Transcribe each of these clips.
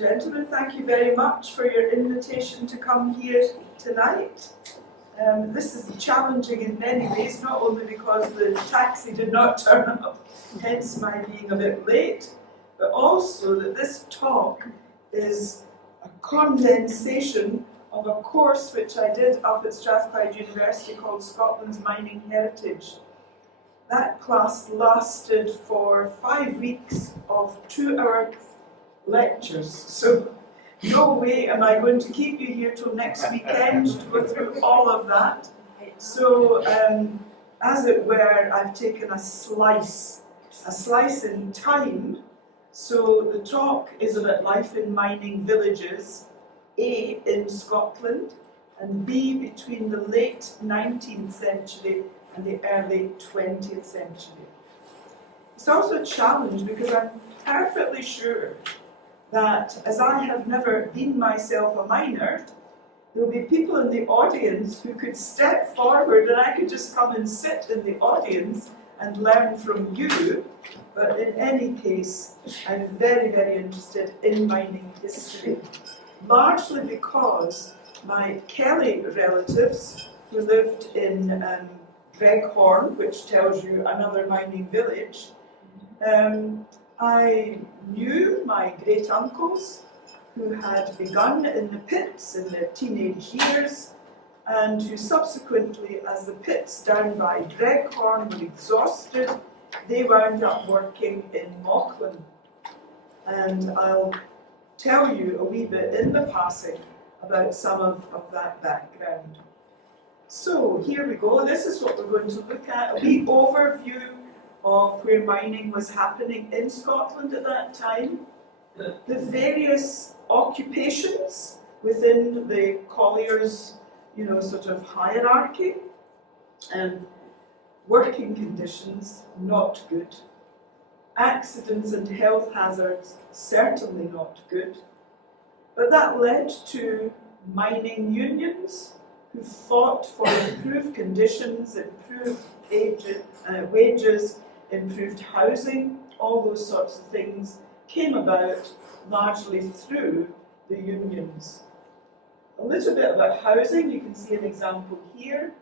and gentlemen, thank you very much for your invitation to come here tonight. This is challenging in many ways, not only because the taxi did not turn up, hence my being a bit late, but also that this talk is a condensation of a course which I did up at Strathclyde University called Scotland's Mining Heritage. That class lasted for 5 weeks of 2-hour lectures, so no way am I going to keep you here till next weekend to go through all of that. So, as it were, I've taken a slice in time. So the talk is about life in mining villages, A, in Scotland, and B, between the late 19th century and the early 20th century. It's also a challenge because I'm perfectly sure that, as I have never been myself a miner, there'll be people in the audience who could step forward and I could just come and sit in the audience and learn from you. But in any case, I'm very, very interested in mining history, largely because my Kelly relatives, who lived in Dreghorn, which tells you another mining village, I knew my great-uncles who had begun in the pits in their teenage years and who subsequently, as the pits down by Dreghorn were exhausted, they wound up working in Mauchline. And I'll tell you a wee bit in the passing about some of that background. So here we go. This is what we're going to look at, a wee overview of where mining was happening in Scotland at that time, the various occupations within the colliers, sort of hierarchy, and working conditions not good, accidents and health hazards certainly not good, but that led to mining unions who fought for improved conditions, improved wages, improved housing. All those sorts of things came about largely through the unions. A little bit about housing, you can see an example here.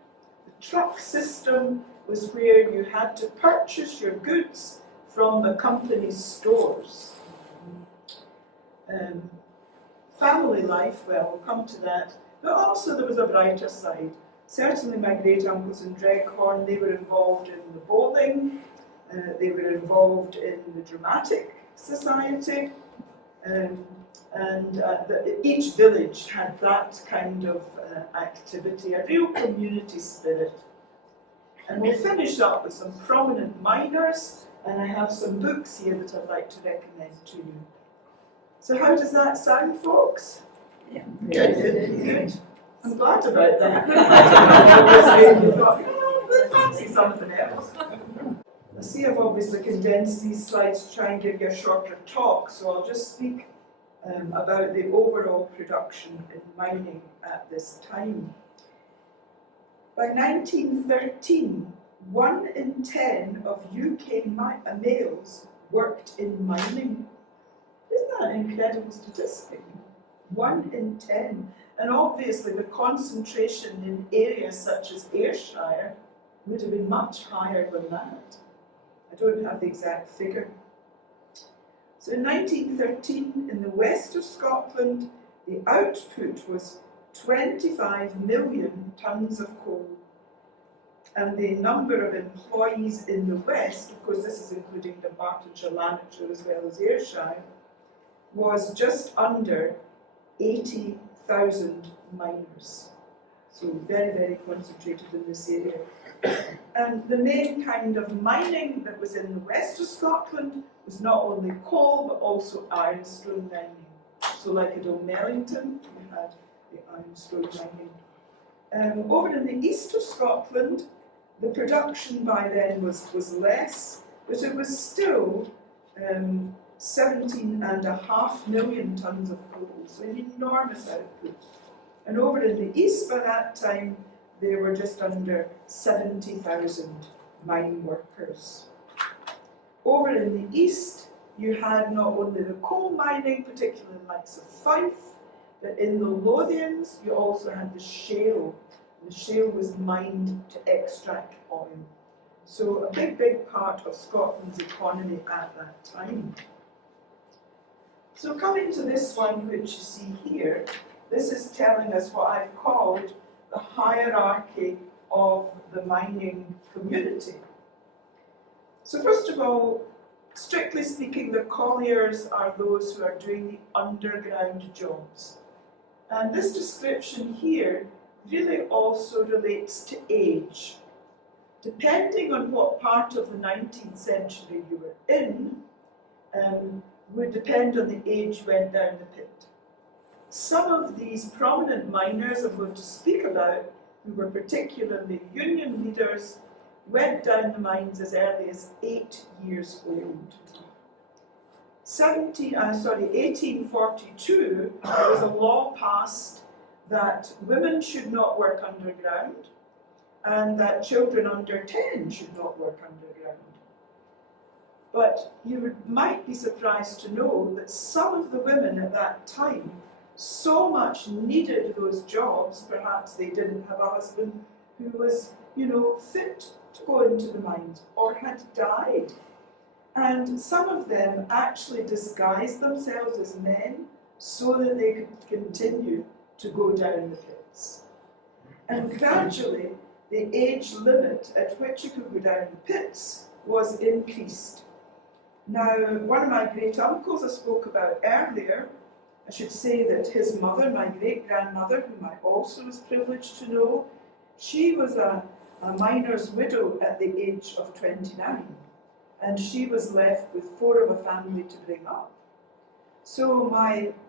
The truck system was where you had to purchase your goods from the company's stores. Family life, well, we'll come to that, but also there was a brighter side. Certainly my great-uncles in Dreghorn, they were involved in the bowling, they were involved in the dramatic society, each village had that kind of activity, a real community spirit. And we'll finish up with some prominent miners, and I have some books here that I'd like to recommend to you. So how does that sound, folks? Yeah. Good. I'm glad about that. I thought, let's fancy something else. I see I've obviously condensed these slides to try and give you a shorter talk, so I'll just speak about the overall production in mining at this time. By 1913, 1 in 10 of UK males worked in mining. Isn't that an incredible statistic? 1 in 10. And obviously the concentration in areas such as Ayrshire would have been much higher than that. I don't have the exact figure. So in 1913, in the west of Scotland, the output was 25 million tonnes of coal. And the number of employees in the west, of course this is including Dunbartonshire, Lanarkshire as well as Ayrshire, was just under 80,000 miners. So very, very concentrated in this area. And the main kind of mining that was in the west of Scotland was not only coal but also ironstone mining. So like at O'Mellington, we had the ironstone mining. Over in the east of Scotland, the production by then was less, but it was still 17.5 million tonnes of coal, so an enormous output. And over in the east by that time, there were just under 70,000 mine workers. Over in the east, you had not only the coal mining, particularly in the likes of Fife, but in the Lothians you also had the shale. The shale was mined to extract oil. So a big part of Scotland's economy at that time. So coming to this one which you see here, this is telling us what I've called the hierarchy of the mining community. So first of all, strictly speaking, the colliers are those who are doing the underground jobs. And this description here really also relates to age. Depending on what part of the 19th century you were in, would depend on the age you went down the pit. Some of these prominent miners I'm going to speak about, who were particularly union leaders, went down the mines as early as 8 years old. 1842, there was a law passed that women should not work underground and that children under 10 should not work underground. But you might be surprised to know that some of the women at that time so much needed those jobs, perhaps they didn't have a husband who was, fit to go into the mines or had died. And some of them actually disguised themselves as men so that they could continue to go down the pits. And gradually, the age limit at which you could go down the pits was increased. Now, one of my great uncles I spoke about earlier, I should say that his mother, my great-grandmother, whom I also was privileged to know, she was a miner's widow at the age of 29, and she was left with 4 of a family to bring up. So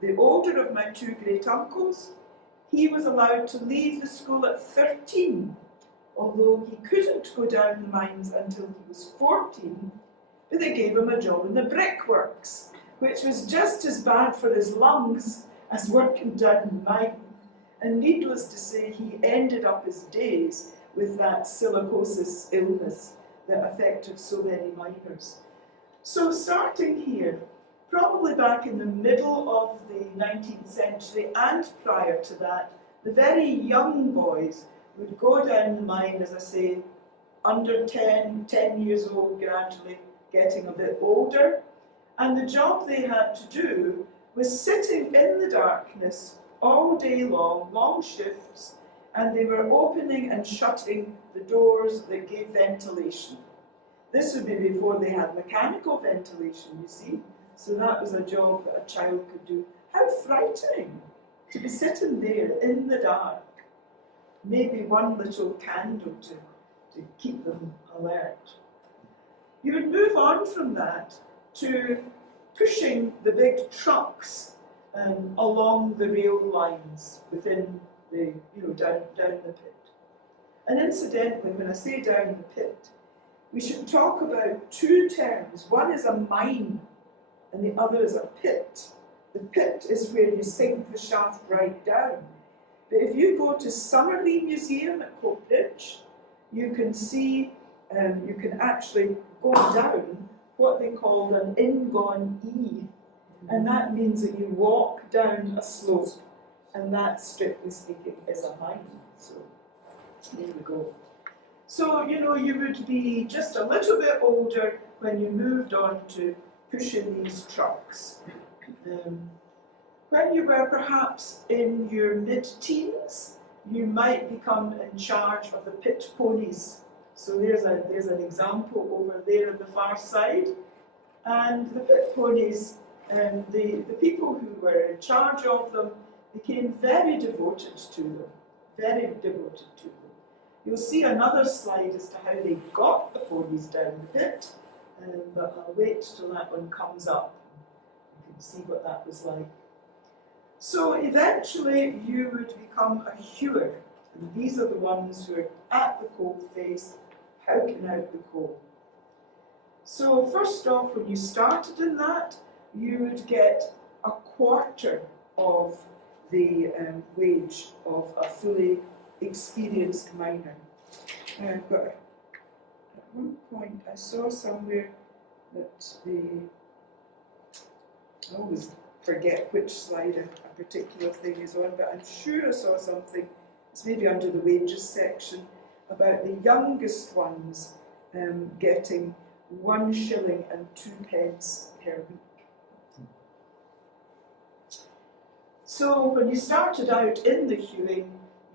the older of my 2 great uncles, he was allowed to leave the school at 13, although he couldn't go down the mines until he was 14, but they gave him a job in the brickworks, which was just as bad for his lungs as working down the mine. And needless to say, he ended up his days with that silicosis illness that affected so many miners. So starting here, probably back in the middle of the 19th century and prior to that, the very young boys would go down the mine, as I say, under 10 years old, gradually getting a bit older. And the job they had to do was sitting in the darkness all day long, long shifts, and they were opening and shutting the doors that gave ventilation. This would be before they had mechanical ventilation, you see. So that was a job that a child could do. How frightening to be sitting there in the dark. Maybe one little candle to keep them alert. You would move on from that to pushing the big trucks along the rail lines within the, down the pit. And incidentally, when I say down the pit, we should talk about 2 terms. One is a mine, and the other is a pit. The pit is where you sink the shaft right down. But if you go to Summerlee Museum at Coatbridge, you can see, you can actually go down what they called an ingone E, and that means that you walk down a slope, and that, strictly speaking, is a mine. So there we go. So, you would be just a little bit older when you moved on to pushing these trucks. When you were perhaps in your mid-teens, you might become in charge of the pit ponies. So there's an example over there on the far side. And the pit ponies, the people who were in charge of them became very devoted to them, very devoted to them. You'll see another slide as to how they got the ponies down the pit, but I'll wait till that one comes up. You can see what that was like. So eventually you would become a hewer, and these are the ones who are at the coal face, howking out the coal. So first off, when you started in that, you would get a quarter of the wage of a fully experienced miner. But at one point I saw somewhere that I always forget which slide a particular thing is on, but I'm sure I saw something, it's maybe under the wages section, about the youngest ones getting 1 shilling and 2 pence per week. So when you started out in the hewing,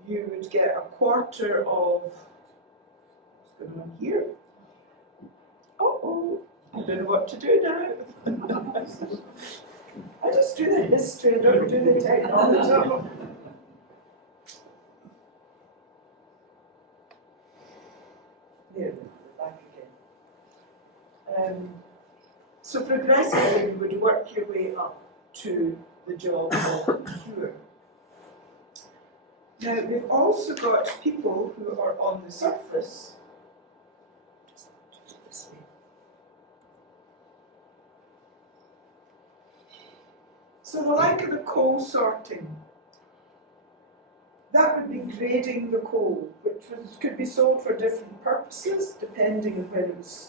you would get a quarter of, what's going on here? Uh-oh, I don't know what to do now. I just do the history, I don't do the technology. There, back again. So progressively you would work your way up to the job of hewer. Now we've also got people who are on the surface. Just this way. So the like of the coal sorting, that would be grading the coal, which could be sold for different purposes, depending on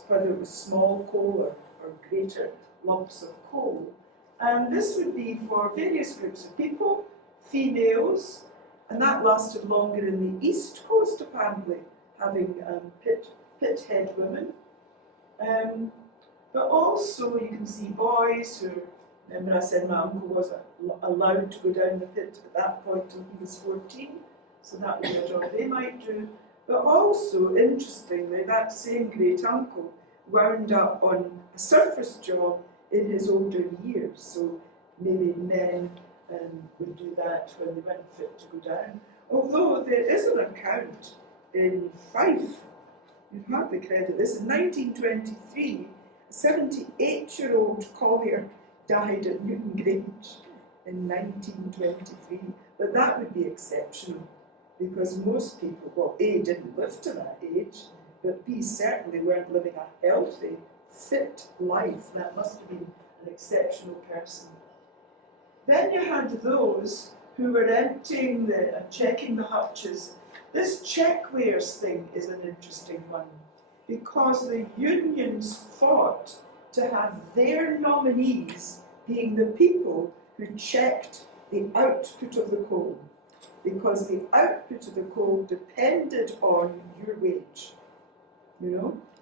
whether it was small coal or greater lumps of coal. And this would be for various groups of people, females, and that lasted longer in the east coast apparently, having pit head women. But also you can see boys who, remember I said my uncle was allowed to go down the pit at that point until he was 14, so that would be a job they might do. But also, interestingly, that same great uncle wound up on a surface job in his older years, so maybe men would do that when they weren't fit to go down. Although there is an account in Fife, you'd hardly credit this, in 1923, a 78-year-old collier died at Newton Grange in 1923, but that would be exceptional because most people, well, A, didn't live to that age, but B, certainly weren't living a healthy, fit life. That must have been an exceptional person. Then you had those who were emptying and checking the hutches. This checkwares thing is an interesting one because the unions fought to have their nominees being the people who checked the output of the coal, because the output of the coal depended on your wage,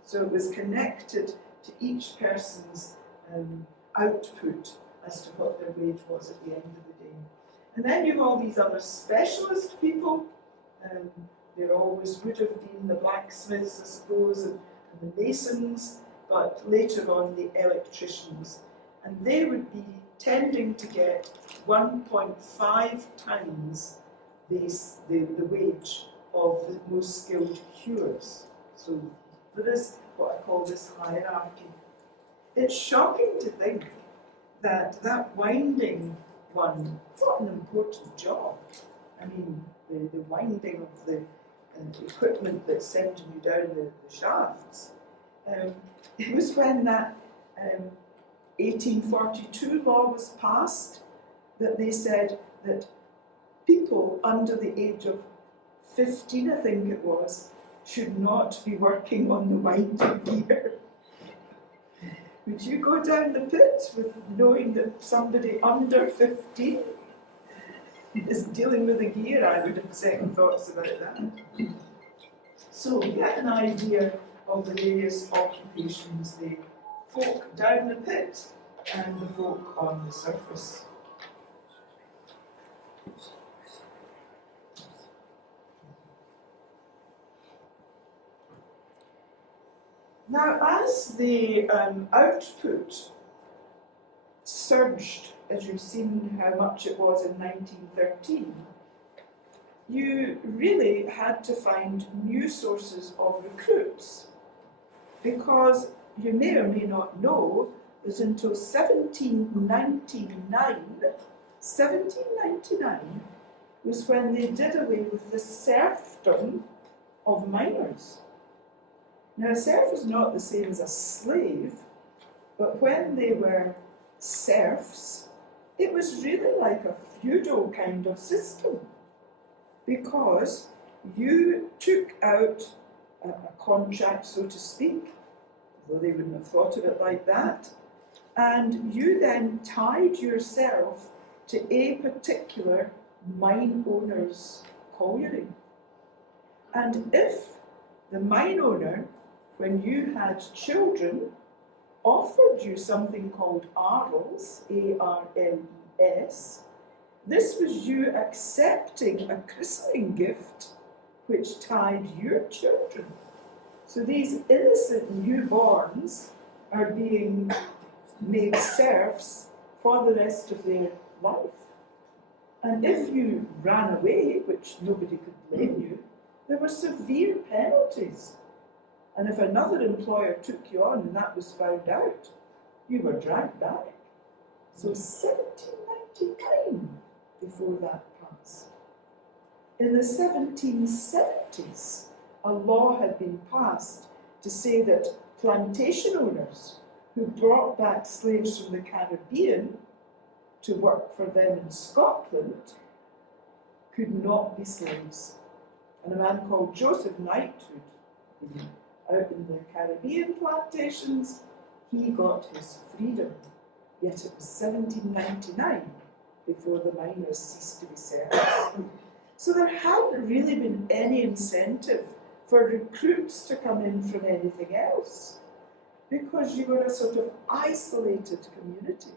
so it was connected to each person's output as to what their wage was at the end of the day. And then you have all these other specialist people, there always would have been the blacksmiths, I suppose, and the masons, but later on the electricians. And they would be tending to get 1.5 times the wage of the most skilled hewers. So there is what I call this hierarchy. It's shocking to think that winding one, what an important job. I mean, the winding of the equipment that's sending you down the shafts. It was when that 1842 law was passed that they said that people under the age of 15, I think it was, should not be working on the winding gear. Would you go down the pit with knowing that somebody under 15 is dealing with the gear? I would have second thoughts about that. So you get an idea of the various occupations, the folk down the pit and the folk on the surface. Now, as the output surged, as you've seen how much it was in 1913, you really had to find new sources of recruits, because you may or may not know that until 1799 was when they did away with the serfdom of miners. Now, a serf is not the same as a slave, but when they were serfs, it was really like a feudal kind of system, because you took out a contract, so to speak, though they wouldn't have thought of it like that, and you then tied yourself to a particular mine owner's colliery. And if the mine owner, when you had children, offered you something called arles, A-R-L-E-S, this was you accepting a christening gift which tied your children. So these innocent newborns are being made serfs for the rest of their life. And if you ran away, which nobody could blame you, there were severe penalties. And if another employer took you on and that was found out, you were dragged back. So 1799 before that passed. In the 1770s, a law had been passed to say that plantation owners who brought back slaves from the Caribbean to work for them in Scotland could not be slaves. And a man called Joseph Knight, who'd been out in the Caribbean plantations, he got his freedom. Yet it was 1799 before the miners ceased to be serfs. So there hadn't really been any incentive for recruits to come in from anything else, because you were a sort of isolated community.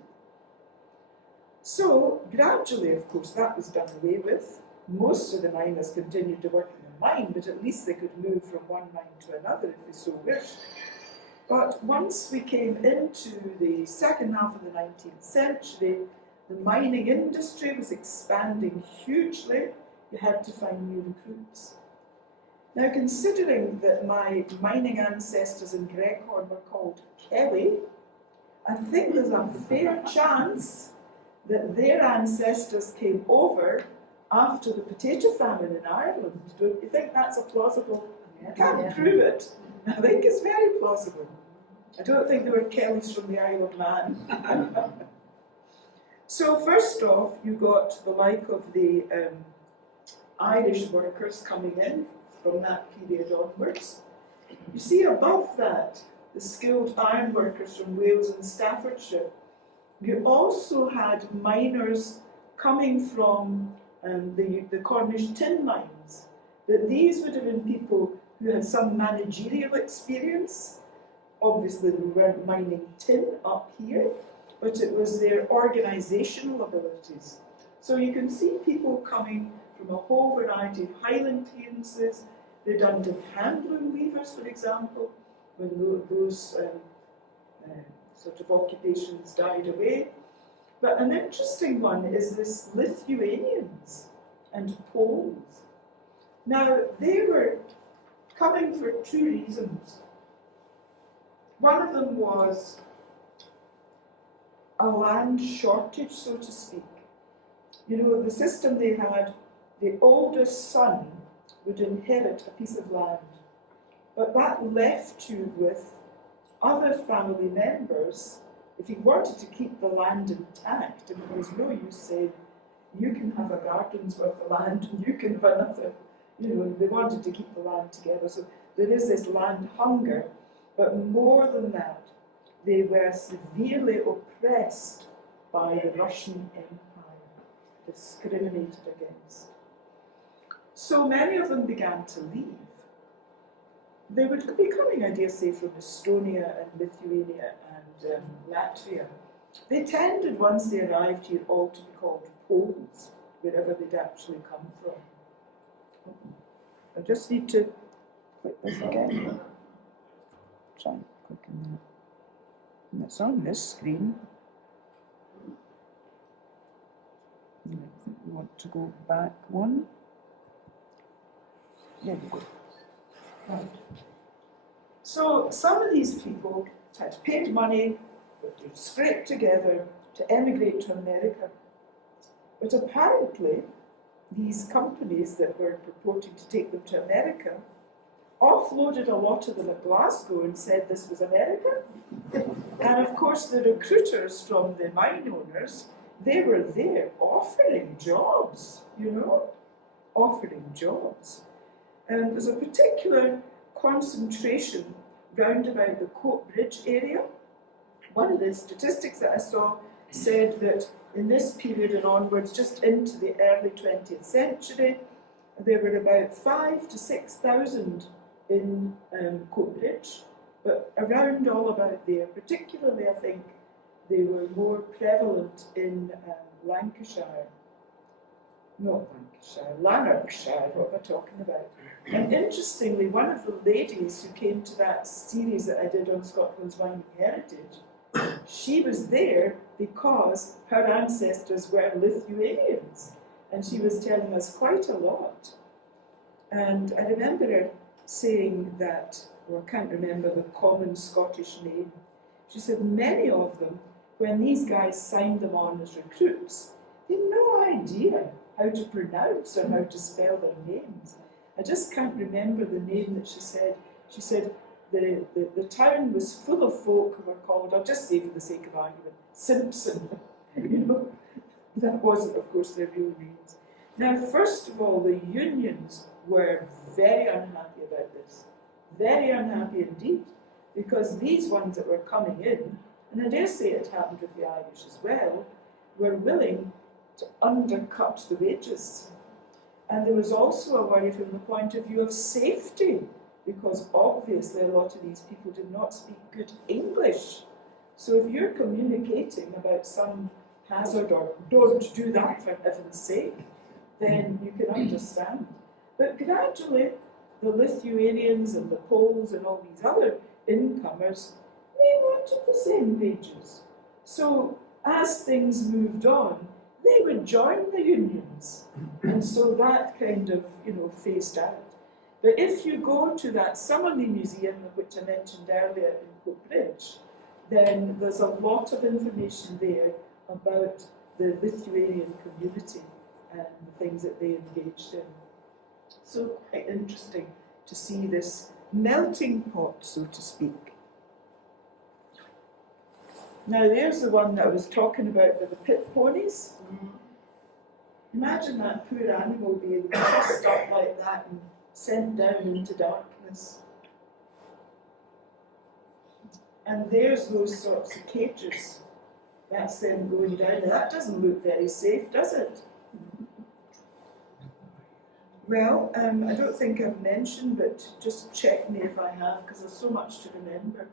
So gradually, of course, that was done away with. Most of the miners continued to work in the mine, but at least they could move from one mine to another if they so wished. But once we came into the second half of the 19th century, the mining industry was expanding hugely. You had to find new recruits. Now, considering that my mining ancestors in Dreghorn were called Kelly, I think there's a fair chance that their ancestors came over after the potato famine in Ireland. Don't you think that's a plausible? I can't prove it. I think it's very plausible. I don't think there were Kellys from the Isle of Man. So first off, you got the like of the Irish workers coming in from that period onwards. You see above that, the skilled iron workers from Wales and Staffordshire. You also had miners coming from the Cornish tin mines. But these would have been people who had some managerial experience. Obviously, they weren't mining tin up here, but it was their organisational abilities. So you can see people coming from a whole variety of highland clearances, redundant handloom weavers, for example, when those sort of occupations died away. But an interesting one is this Lithuanians and Poles. Now, they were coming for two reasons. One of them was a land shortage, so to speak. You know, the system they had, the oldest son would inherit a piece of land, but that left you with other family members. If you wanted to keep the land intact, and there was no use saying, you can have a garden's worth of land and you can have another. You know, they wanted to keep the land together. So there is this land hunger, but more than that, they were severely oppressed by the Russian Empire, discriminated against. So many of them began to leave. They would be coming, I dare say, from Estonia and Lithuania and Latvia. They tended, once they arrived here, all to be called Poles, wherever they'd actually come from. I just need to click this again. Try and click in that. And it's on this screen. I think we want to go back one. There we go. Right. So some of these people had paid money, but they scraped together to emigrate to America. But apparently, these companies that were purporting to take them to America offloaded a lot of them at Glasgow and said this was America. And of course, the recruiters from the mine owners, they were there offering jobs, you know, offering jobs. And there's a particular concentration round about the Coatbridge area, one of the statistics that I saw said that in this period and onwards, just into the early 20th century, there were about 5,000 to 6,000 in Coatbridge, but around all about there, particularly I think they were more prevalent in Lancashire. Not Lancashire, Lanarkshire, what am I talking about? And interestingly, one of the ladies who came to that series that I did on Scotland's Mining Heritage, she was there because her ancestors were Lithuanians, and she was telling us quite a lot. And I remember her saying that, or I can't remember the common Scottish name, she said many of them, when these guys signed them on as recruits, they had no idea how to pronounce or how to spell their names. I just can't remember the name that she said. She said the town was full of folk who were called, I'll just say for the sake of argument, Simpson. That wasn't, of course, their real names. Now, first of all, the unions were very unhappy about this. Very unhappy indeed, because these ones that were coming in, and I dare say it happened with the Irish as well, were willing to undercut the wages. And there was also a worry from the point of view of safety, because obviously a lot of these people did not speak good English. So if you're communicating about some hazard or don't do that for heaven's sake, then you can understand. But gradually, the Lithuanians and the Poles and all these other incomers, they wanted the same wages. So as things moved on, they would join the unions. And so that kind of, phased out. But if you go to that Summerlee Museum, which I mentioned earlier in Coatbridge, then there's a lot of information there about the Lithuanian community and the things that they engaged in. So quite interesting to see this melting pot, so to speak. Now there's the one that I was talking about with the pit ponies. Imagine that poor animal being trussed up like that and sent down into darkness. And there's those sorts of cages. That's them going down. That doesn't look very safe, does it? Well, I don't think I've mentioned, but just check me if I have, because there's so much to remember.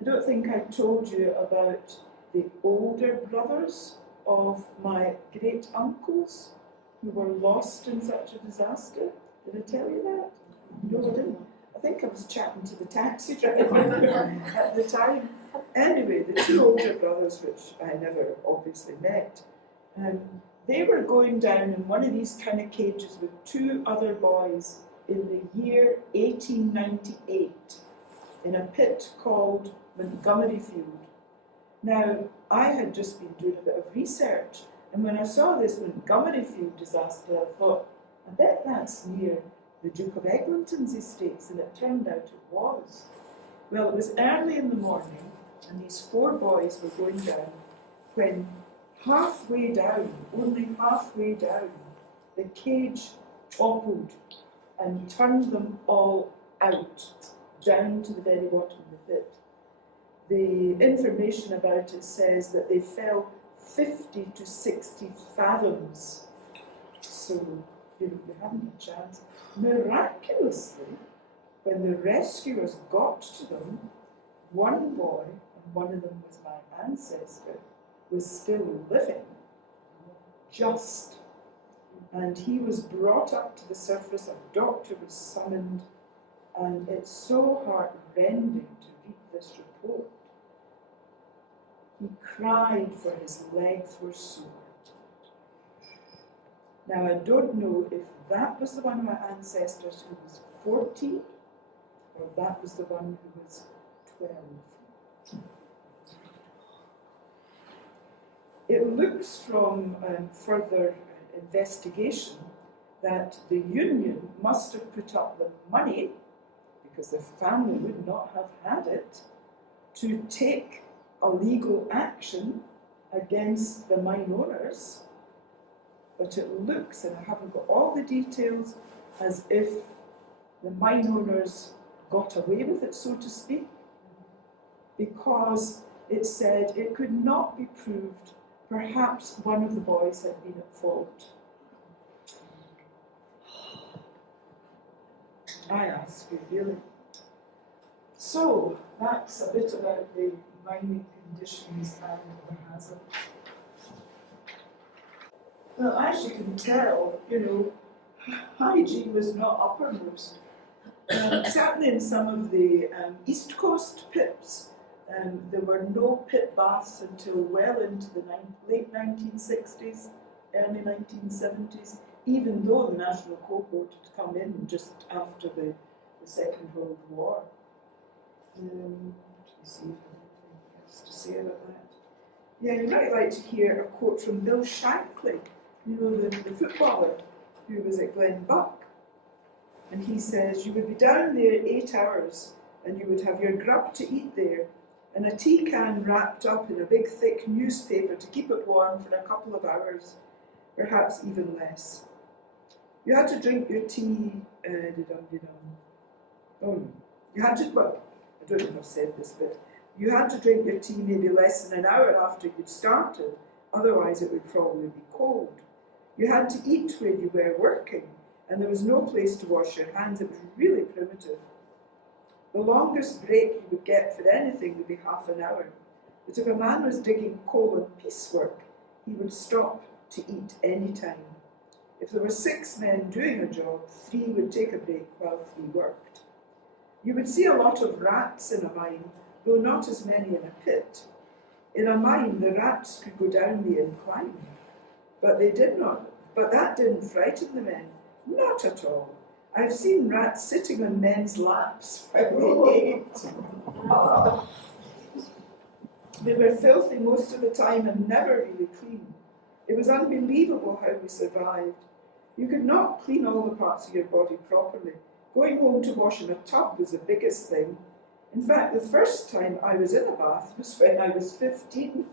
I don't think I told you about the older brothers of my great uncles who were lost in such a disaster. Did I tell you that? No, I didn't. I think I was chatting to the taxi driver at the time. Anyway, the two older brothers, which I never obviously met, they were going down in one of these kind of cages with two other boys in the year 1898 in a pit called Montgomery Field. Now, I had just been doing a bit of research, and when I saw this Montgomery Field disaster, I thought, I bet that's near the Duke of Eglinton's estates, and it turned out it was. Well, it was early in the morning, and these four boys were going down, when halfway down, only halfway down, the cage toppled and turned them all out, down to the very bottom of the pit. The information about it says that they fell 50 to 60 fathoms. So, you hadn't a chance. Miraculously, when the rescuers got to them, one boy, and one of them was my ancestor, was still living, just. And he was brought up to the surface, a doctor was summoned, and it's so heart-rending to read this report. He cried for his legs were sore. Now I don't know if that was the one of my ancestors who was 14, or that was the one who was 12. It looks from further investigation that the union must have put up the money, because the family would not have had it, to take a legal action against the mine owners. But it looks, and I haven't got all the details, as if the mine owners got away with it, so to speak, because it said it could not be proved. Perhaps one of the boys had been at fault. I ask you, really. So, that's a bit about the mining conditions and the hazard. Well, as you can tell, hygiene was not uppermost. Certainly in some of the East Coast pits, there were no pit baths until well into the late 1960s, early 1970s, even though the National Cohort had come in just after the Second World War. Let me see if anything else to say about that. Yeah, you might like to hear a quote from Bill Shankly, the footballer who was at Glenbuck. And he says, "You would be down there 8 hours and you would have your grub to eat there and a tea can wrapped up in a big thick newspaper to keep it warm for a couple of hours, perhaps even less. You had to drink your tea, you had to, well, I don't know if I've said this, but you had to drink your tea maybe less than an hour after you'd started, otherwise it would probably be cold. You had to eat where you were working, and there was no place to wash your hands. It was really primitive. The longest break you would get for anything would be half an hour. But if a man was digging coal and piecework, he would stop to eat any time. If there were 6 men doing a job, 3 would take a break while 3 worked. You would see a lot of rats in a mine, though not as many in a pit. In a mine, the rats could go down the incline, but that didn't frighten the men. Not at all. I've seen rats sitting on men's laps while they ate. They were filthy most of the time and never really clean. It was unbelievable how we survived. You could not clean all the parts of your body properly. Going home to wash in a tub was the biggest thing. In fact, the first time I was in a bath was when I was 15.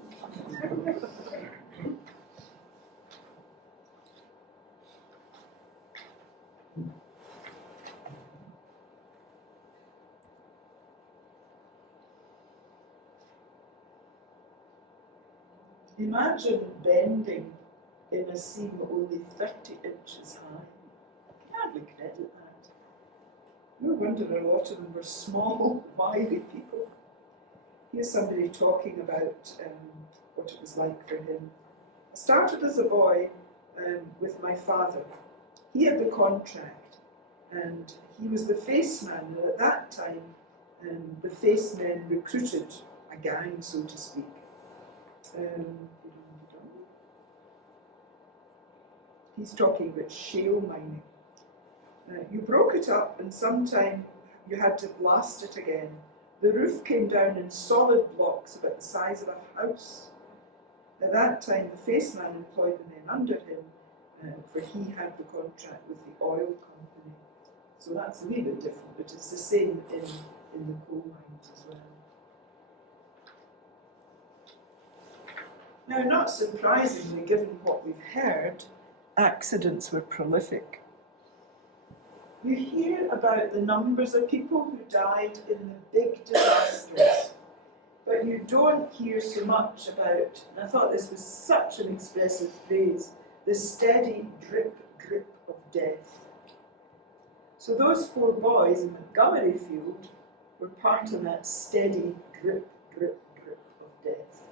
Imagine bending in a seam only 30 inches high. I can hardly credit that. No wonder a lot of them were small, wiry people. Here's somebody talking about what it was like for him. I started as a boy with my father. He had the contract, and he was the faceman, and at that time the facemen recruited a gang, so to speak. He's talking about shale mining. You broke it up and sometime you had to blast it again. The roof came down in solid blocks about the size of a house. At that time, the faceman employed the men under him, for he had the contract with the oil company. So that's a wee bit different, but it's the same in the coal mines as well. Now, not surprisingly, given what we've heard, accidents were prolific. You hear about the numbers of people who died in the big disasters, but you don't hear so much about, and I thought this was such an expressive phrase, the steady drip, drip of death. So those 4 boys in Montgomery Field were part of that steady drip, drip, drip of death.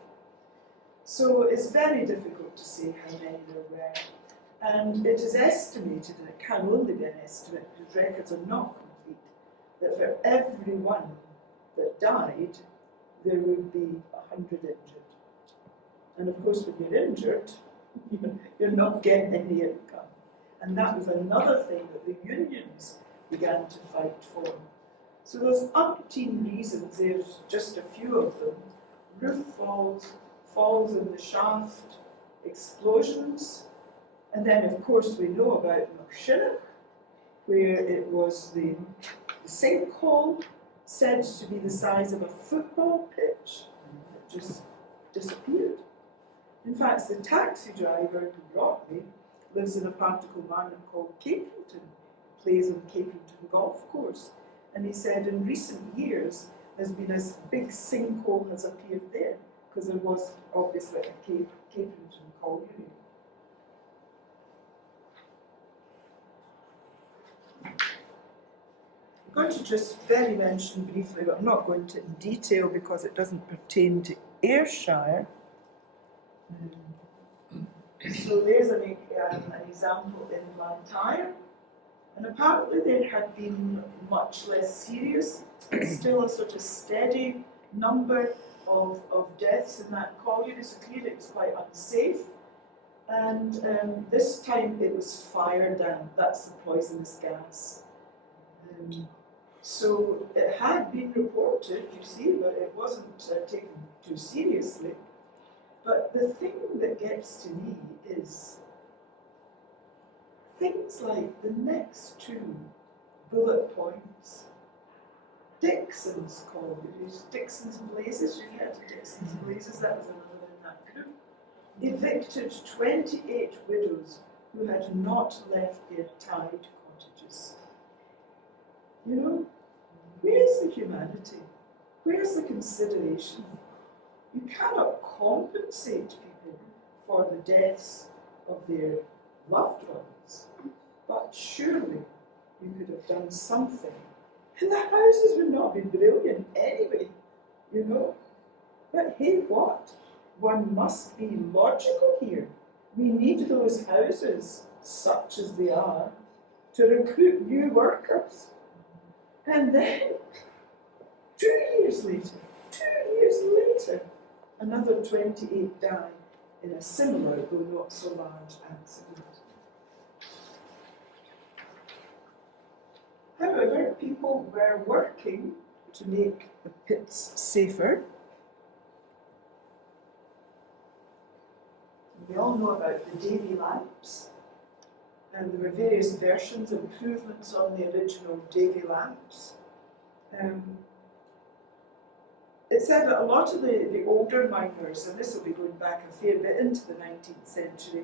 So it's very difficult to say how many there were. And it is estimated, and it can only be an estimate because records are not complete, that for every one that died, there would be 100 injured. And of course, when you're injured, you're not getting any income. And that was another thing that the unions began to fight for. So there's umpteen reasons, there's just a few of them. Roof falls, falls in the shaft, explosions, and then of course we know about Knockshinnagh, where it was the sinkhole said to be the size of a football pitch that just disappeared. In fact, the taxi driver who brought me lives in a part of Kilmarnock called Caprington, plays on Caprington Golf Course, and he said in recent years has been a big sinkhole has appeared there, because there was obviously a Caprington colliery. I'm going to just very mention briefly, but I'm not going to in detail because it doesn't pertain to Ayrshire. So there's an example in Blantyre, and apparently there had been much less serious, still a sort of steady number of deaths in that colliery, so clearly it was quite unsafe. And this time it was fire damp, that's the poisonous gas. So it had been reported, you see, but it wasn't taken too seriously. But the thing that gets to me is things like the next two bullet points. Dixon's collieries, Dixon's Blazes, you heard of Dixon's Blazes, that was another in that group, evicted 28 widows who had not left their tied cottages. You know, where's the humanity? Where's the consideration? You cannot compensate people for the deaths of their loved ones, but surely you could have done something. And the houses would not be brilliant anyway, you know. But hey, what? One must be logical here. We need those houses, such as they are, to recruit new workers. And then, 2 years later, another 28 die in a similar, though not so large, accident. However, people were working to make the pits safer. We all know about the Davy lamps, and there were various versions, improvements on the original Davy lamps. It said that a lot of the older miners, and this will be going back a fair bit into the 19th century,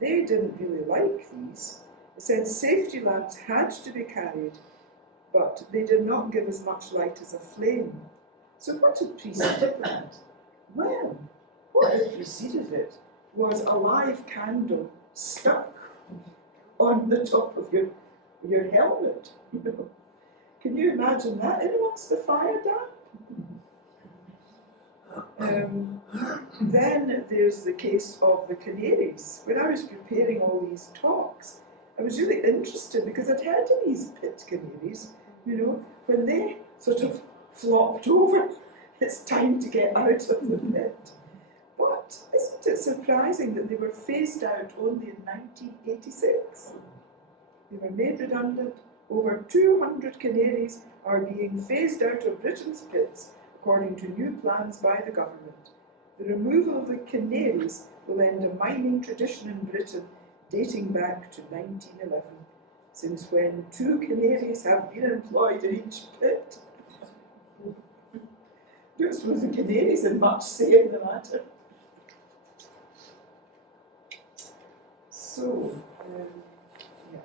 they didn't really like these. It said safety lamps had to be carried, but they did not give as much light as a flame. So what had preceded that? Well, what had preceded it was a live candle stuck on the top of your helmet. You know? Can you imagine that? Anyone's the fire damp? Then there's the case of the canaries. When I was preparing all these talks, I was really interested because I'd heard of these pit canaries, you know, when they sort of flopped over, it's time to get out of the pit. But isn't it surprising that they were phased out only in 1986? They were made redundant. Over 200 canaries are being phased out of Britain's pits according to new plans by the government. The removal of the canaries will end a mining tradition in Britain dating back to 1911, since when 2 canaries have been employed in each pit. I don't suppose the canaries had much say in the matter. So, yeah,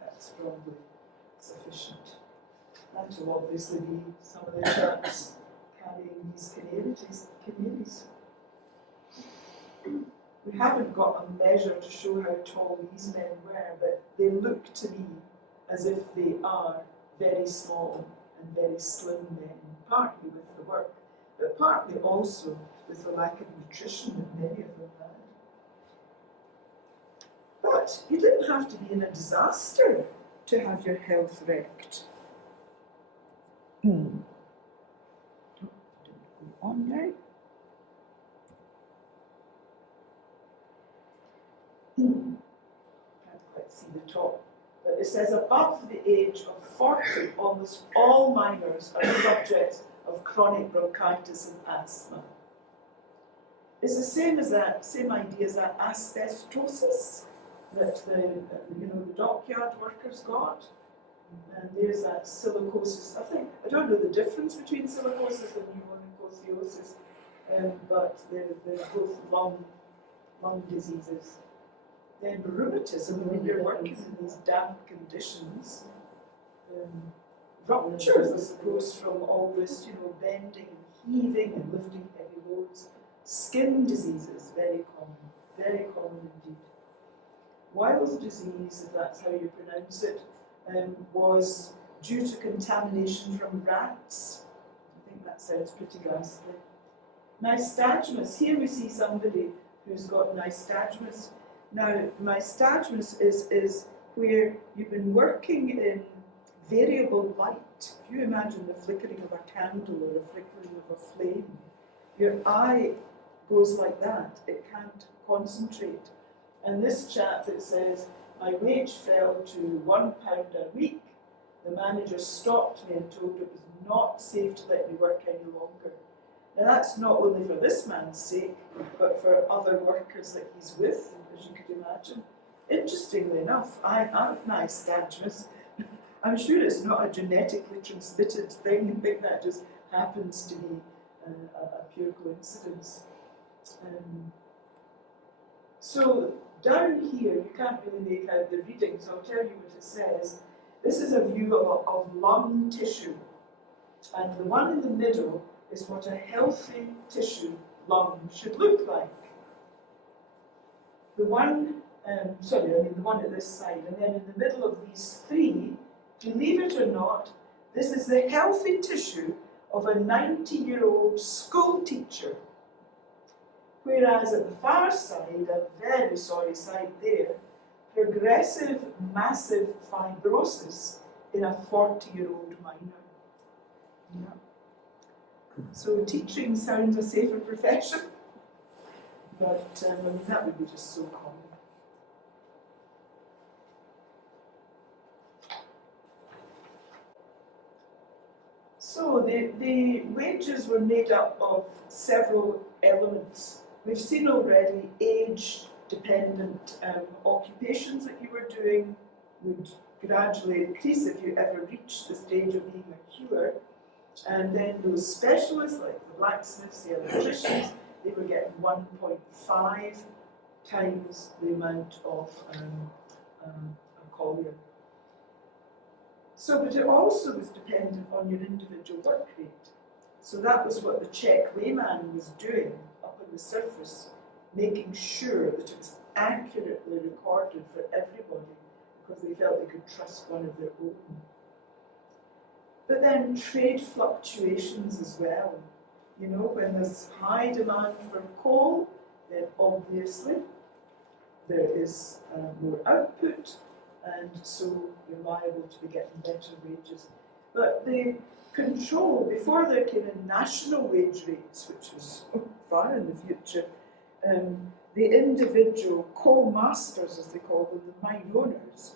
that's probably sufficient. That will obviously be some of the chaps carrying these canaries. We haven't got a measure to show how tall these men were, but they look to me as if they are very small and very slim men, partly with the work, but partly also with the lack of nutrition that many of them had. But you didn't have to be in a disaster to have your health wrecked. Don't go on now. Can't quite see the top. But it says above the age of 40, almost all miners are subjects of chronic bronchitis and asthma. It's the same as that, same idea as that asbestosis that the dockyard workers got. And there's that silicosis. I don't know the difference between silicosis and pneumoconiosis, but they're both lung diseases. Then rheumatism, when you're working in these damp conditions, ruptures, I suppose, from all this, bending and heaving and lifting heavy loads. Skin diseases, very common indeed. Weil's disease, if that's how you pronounce it, was due to contamination from rats. I think that sounds pretty ghastly. Nystagmus, here we see somebody who's got nystagmus. Now, nystagmus is where you've been working in variable light. If you imagine the flickering of a candle or the flickering of a flame, your eye goes like that. It can't concentrate. And this chap that says, my wage fell to £1 a week, the manager stopped me and told it was not safe to let me work any longer. Now that's not only for this man's sake, but for other workers that he's with, as you could imagine. Interestingly enough, I have nystagmus. I'm sure it's not a genetically transmitted thing. I think that just happens to be a pure coincidence. So down here, you can't really make out the reading, so I'll tell you what it says. This is a view of lung tissue, and the one in the middle is what a healthy tissue lung should look like. The one, the one at this side, and then in the middle of these three, believe it or not, this is the healthy tissue of a 90-year-old school teacher. Whereas at the far side, a very sorry sight there, progressive massive fibrosis in a 40-year-old minor. Yeah. So teaching sounds a safer profession, but that would be just so common. So the wages were made up of several elements. We've seen already age-dependent occupations that you were doing would gradually increase if you ever reached the stage of being a cure. And then those specialists, like the blacksmiths, the electricians, they were getting 1.5 times the amount of a collier. So, but it also was dependent on your individual work rate. So that was what the Czech weighman was doing up on the surface, making sure that it was accurately recorded for everybody, because they felt they could trust one of their own. But then trade fluctuations as well. You know, when there's high demand for coal, then obviously there is more output, and so you're liable to be getting better wages. But the control, before there came in national wage rates, which was far in the future, the individual coal masters, as they call them, the mine owners,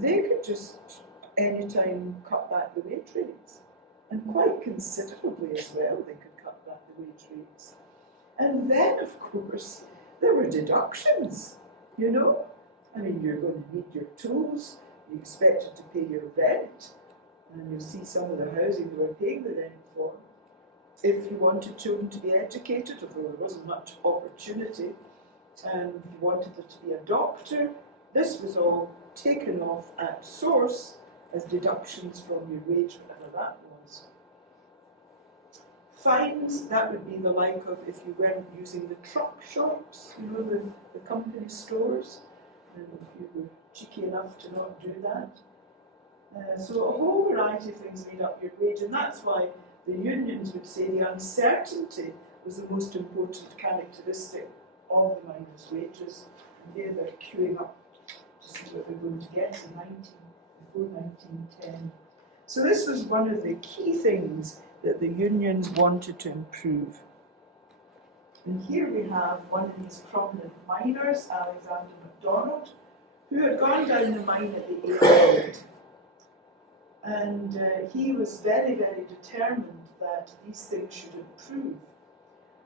they could just anytime cut back the wage rates, and quite considerably as well they could cut back the wage rates. And then, of course, there were deductions, you know. I mean, you're going to need your tools, you expected to pay your rent, and you'll see some of the housing they were paying the rent for. If you wanted children to be educated, although there wasn't much opportunity, and you wanted them to be a doctor, this was all taken off at source as deductions from your wage, whatever that was. Fines, that would be the like of if you weren't using the truck shops, you know, the company stores, and if you were cheeky enough to not do that. So a whole variety of things made up your wage, and that's why the unions would say the uncertainty was the most important characteristic of the miners' wages. And here they're queuing up to see what they're going to get before 1910. So this was one of the key things that the unions wanted to improve. And here we have one of these prominent miners, Alexander MacDonald, who had gone down the mine at the age of 8. And he was very, very determined that these things should improve.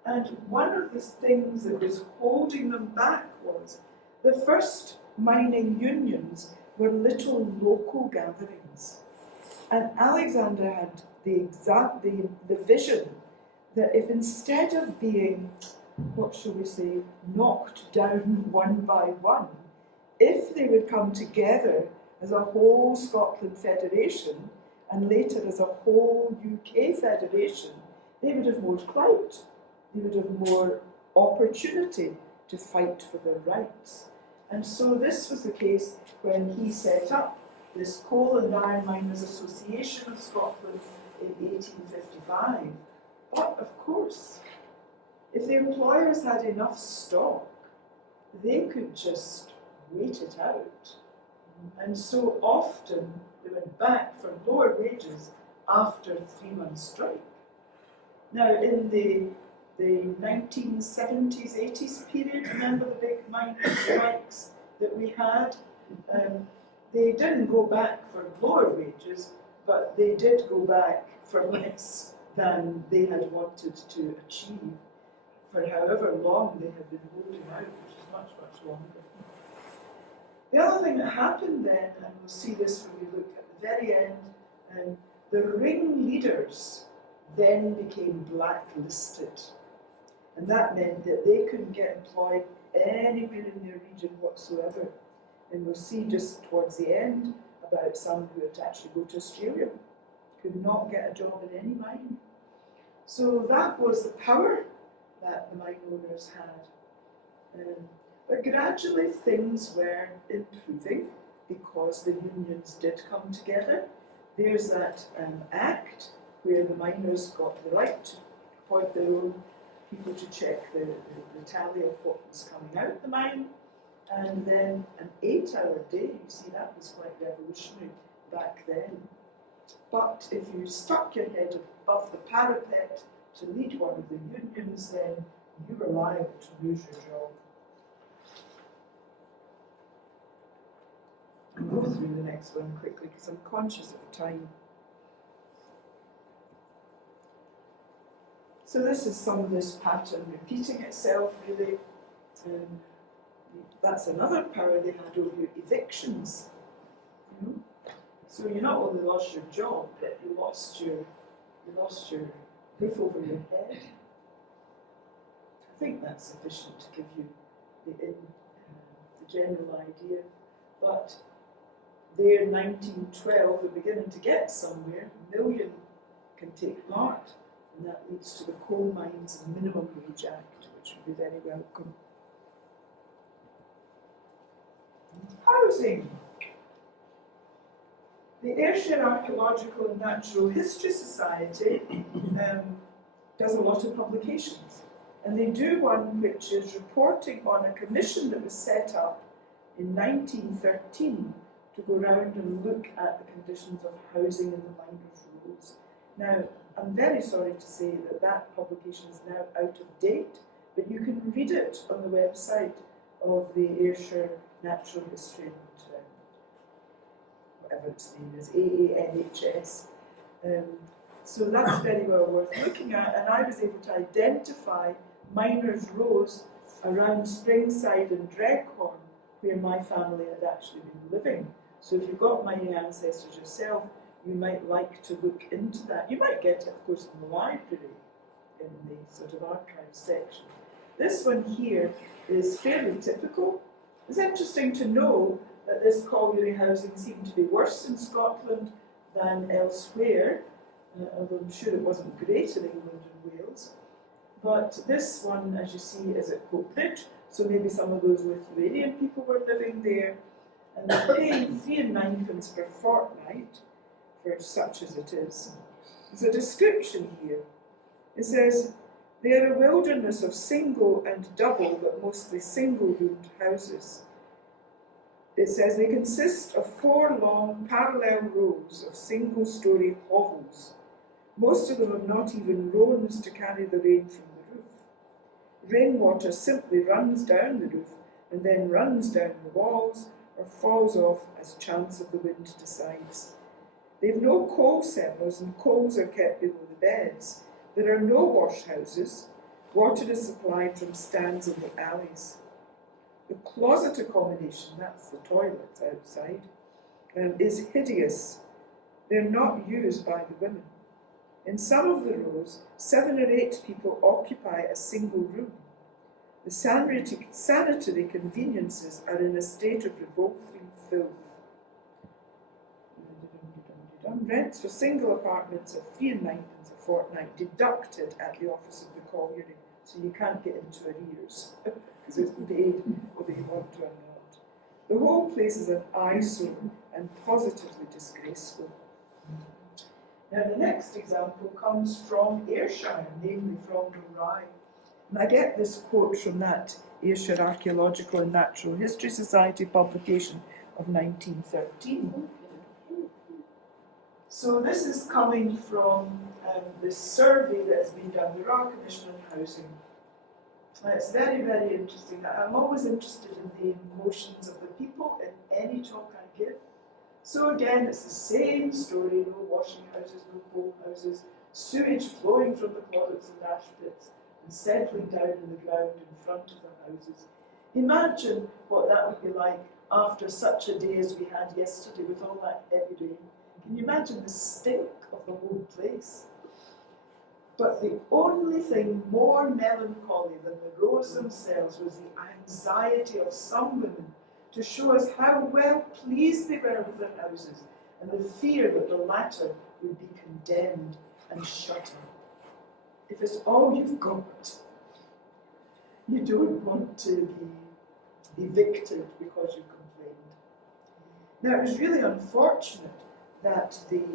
And one of the things that was holding them back was the first mining unions were little local gatherings. And Alexander had the vision that if instead of being, what shall we say, knocked down one by one, if they would come together as a whole Scotland Federation and later as a whole UK federation, they would have more clout, they would have more opportunity to fight for their rights. And so this was the case when he set up this Coal and Iron Miners Association of Scotland in 1855. But of course, if the employers had enough stock, they could just wait it out. And so often they went back for lower wages after a 3-month strike. Now in the 1970s, 80s period, remember the big miners' strikes that we had? They didn't go back for lower wages, but they did go back for less than they had wanted to achieve for however long they had been holding out, which is much, much longer. The other thing that happened then, and we'll see this when we look at the very end, the ringleaders then became blacklisted. And that meant that they couldn't get employed anywhere in their region whatsoever. And we'll see just towards the end about some who had to actually go to Australia, could not get a job in any mine. So that was the power that the mine owners had. But gradually things were improving because the unions did come together. There's that act where the miners got the right to appoint their own people to check the tally of what was coming out of the mine. And then an 8-hour day, you see, that was quite revolutionary back then. But if you stuck your head above the parapet to lead one of the unions, then you were liable to lose your job. I'll go through the next one quickly because I'm conscious of time. So this is some of this pattern repeating itself, really. That's another power they had over evictions. You know? So you not only lost your job, but you lost your roof over your head. I think that's sufficient to give you the general idea. But there, 1912, we're beginning to get somewhere. 1 million can take part, and that leads to the Coal Mines Minimum Wage Act, which would be very welcome. Housing. The Ayrshire Archaeological and Natural History Society does a lot of publications, and they do one which is reporting on a commission that was set up in 1913 to go around and look at the conditions of housing in the miners' rows. Now, I'm very sorry to say that that publication is now out of date, but you can read it on the website of the Ayrshire Natural History and whatever its name is, AANHS. So that's very well worth looking at, and I was able to identify miners' rows around Springside and Dreghorn, where my family had actually been living. So if you've got mining ancestors yourself, you might like to look into that. You might get it, of course, in the library, in the sort of archive section. This one here is fairly typical. It's interesting to know that this colliery housing seemed to be worse in Scotland than elsewhere, although I'm sure it wasn't great in England and Wales. But this one, as you see, is at Coatbridge, so maybe some of those Lithuanian people were living there, and they're paying 3 and 9 per fortnight, for such as it is. There's a description here. It says, they are a wilderness of single and double, but mostly single-roomed houses. It says they consist of 4 long parallel rows of single-storey hovels. Most of them have not even roans to carry the rain from the roof. Rainwater simply runs down the roof and then runs down the walls or falls off as chance of the wind decides. They have no coal cellars and coals are kept below the beds. There are no wash houses. Water is supplied from stands in the alleys. The closet accommodation, that's the toilets outside, is hideous. They're not used by the women. In some of the rows, 7 or 8 people occupy a single room. The sanitary conveniences are in a state of revolting filth. Rents for single apartments are 3 and 9 pence a fortnight deducted at the office of the colliery, so you can't get into arrears because it's paid whether you want to or not. The whole place is an eyesore and positively disgraceful. Now the next example comes from Ayrshire, namely from Rye. And I get this quote from that Ayrshire Archaeological and Natural History Society publication of 1913. So this is coming from this survey that has been done, the Royal Commission on Housing. It's very, very interesting. I'm always interested in the emotions of the people in any talk I give. So again, it's the same story, no washing houses, no coal houses, sewage flowing from the closets and ash pits and settling down in the ground in front of the houses. Imagine what that would be like after such a day as we had yesterday with all that heavy rain. Can you imagine the stink of the whole place? But the only thing more melancholy than the rows themselves was the anxiety of some women to show us how well pleased they were with their houses and the fear that the latter would be condemned and shut up. If it's all you've got, you don't want to be evicted because you complained. Now, it was really unfortunate that the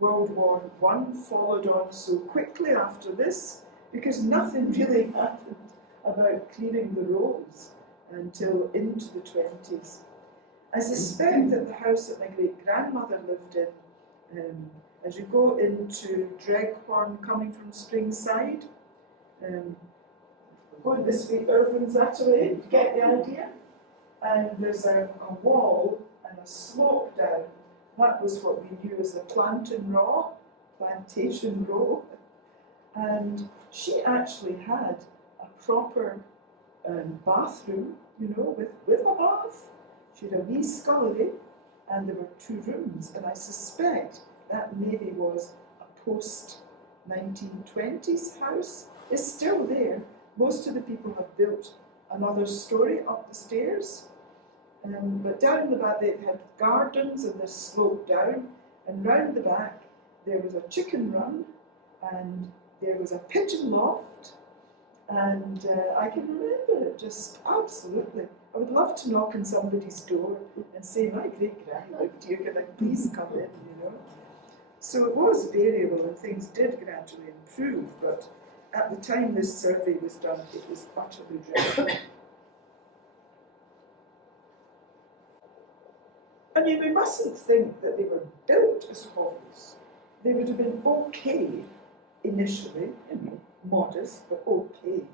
World War I followed on so quickly after this, because nothing really happened about clearing the roads until into the 20s. I suspect that the house that my great-grandmother lived in, as you go into Dreghorn coming from Springside, going this way, Irvin's that way, you get the idea? And there's a wall and a slope down. That was what we knew as the Plantation Row. And she actually had a proper bathroom, with a bath. She had a wee scullery, and there were 2 rooms. And I suspect that maybe was a post-1920s house. It's still there. Most of the people have built another story up the stairs. But down the back they had gardens and they sloped down, and round the back there was a chicken run and there was a pigeon loft, and I can remember it just absolutely. I would love to knock on somebody's door and say, my great-grand lived here, can I please come in, So it was variable and things did gradually improve, but at the time this survey was done, it was utterly dreadful. I mean, we mustn't think that they were built as hovels. They would have been okay initially, modest, but okay.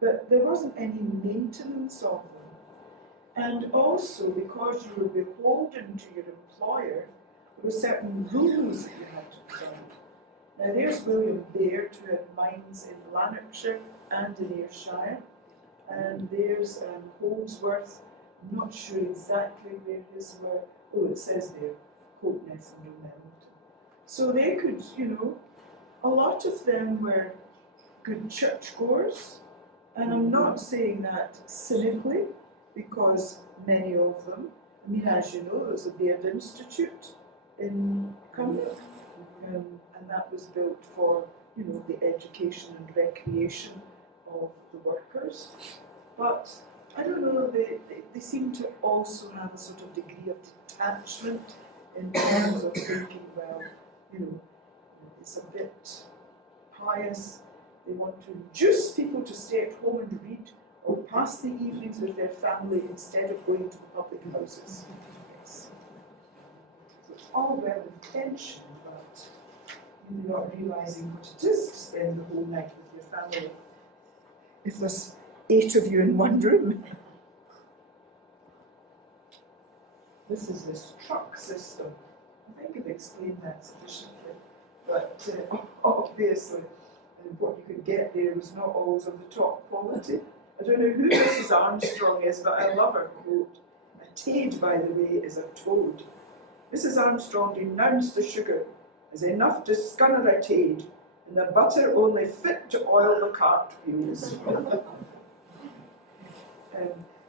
But there wasn't any maintenance of them. And also, because you were beholden to your employer, there were certain rules that you had to follow. Now there's William Baird, who had mines in Lanarkshire and in Ayrshire. And there's Holdsworth. I'm not sure exactly where his were. Oh, it says there, Coatness and O'Melton. So they could, a lot of them were good churchgoers, and I'm not saying that cynically, because many of them, as you know, there's a Baird Institute in Cumberland, and that was built for, the education and recreation of the workers. But I don't know, they seem to also have a sort of degree of detachment in terms of thinking, well, it's a bit pious. They want to induce people to stay at home and read or pass the evenings with their family instead of going to the public houses. So it's all well intentioned, but you're not realising what it is to spend the whole night with your family. If there's 8 of you in one room. This is this truck system. I think I've explained that sufficiently. But obviously, what you could get there was not always of the top quality. I don't know who Mrs. Armstrong is, but I love her quote. A tade, by the way, is a toad. Mrs. Armstrong denounced the sugar as enough to scunner a tade, and the butter only fit to oil the cart wheels.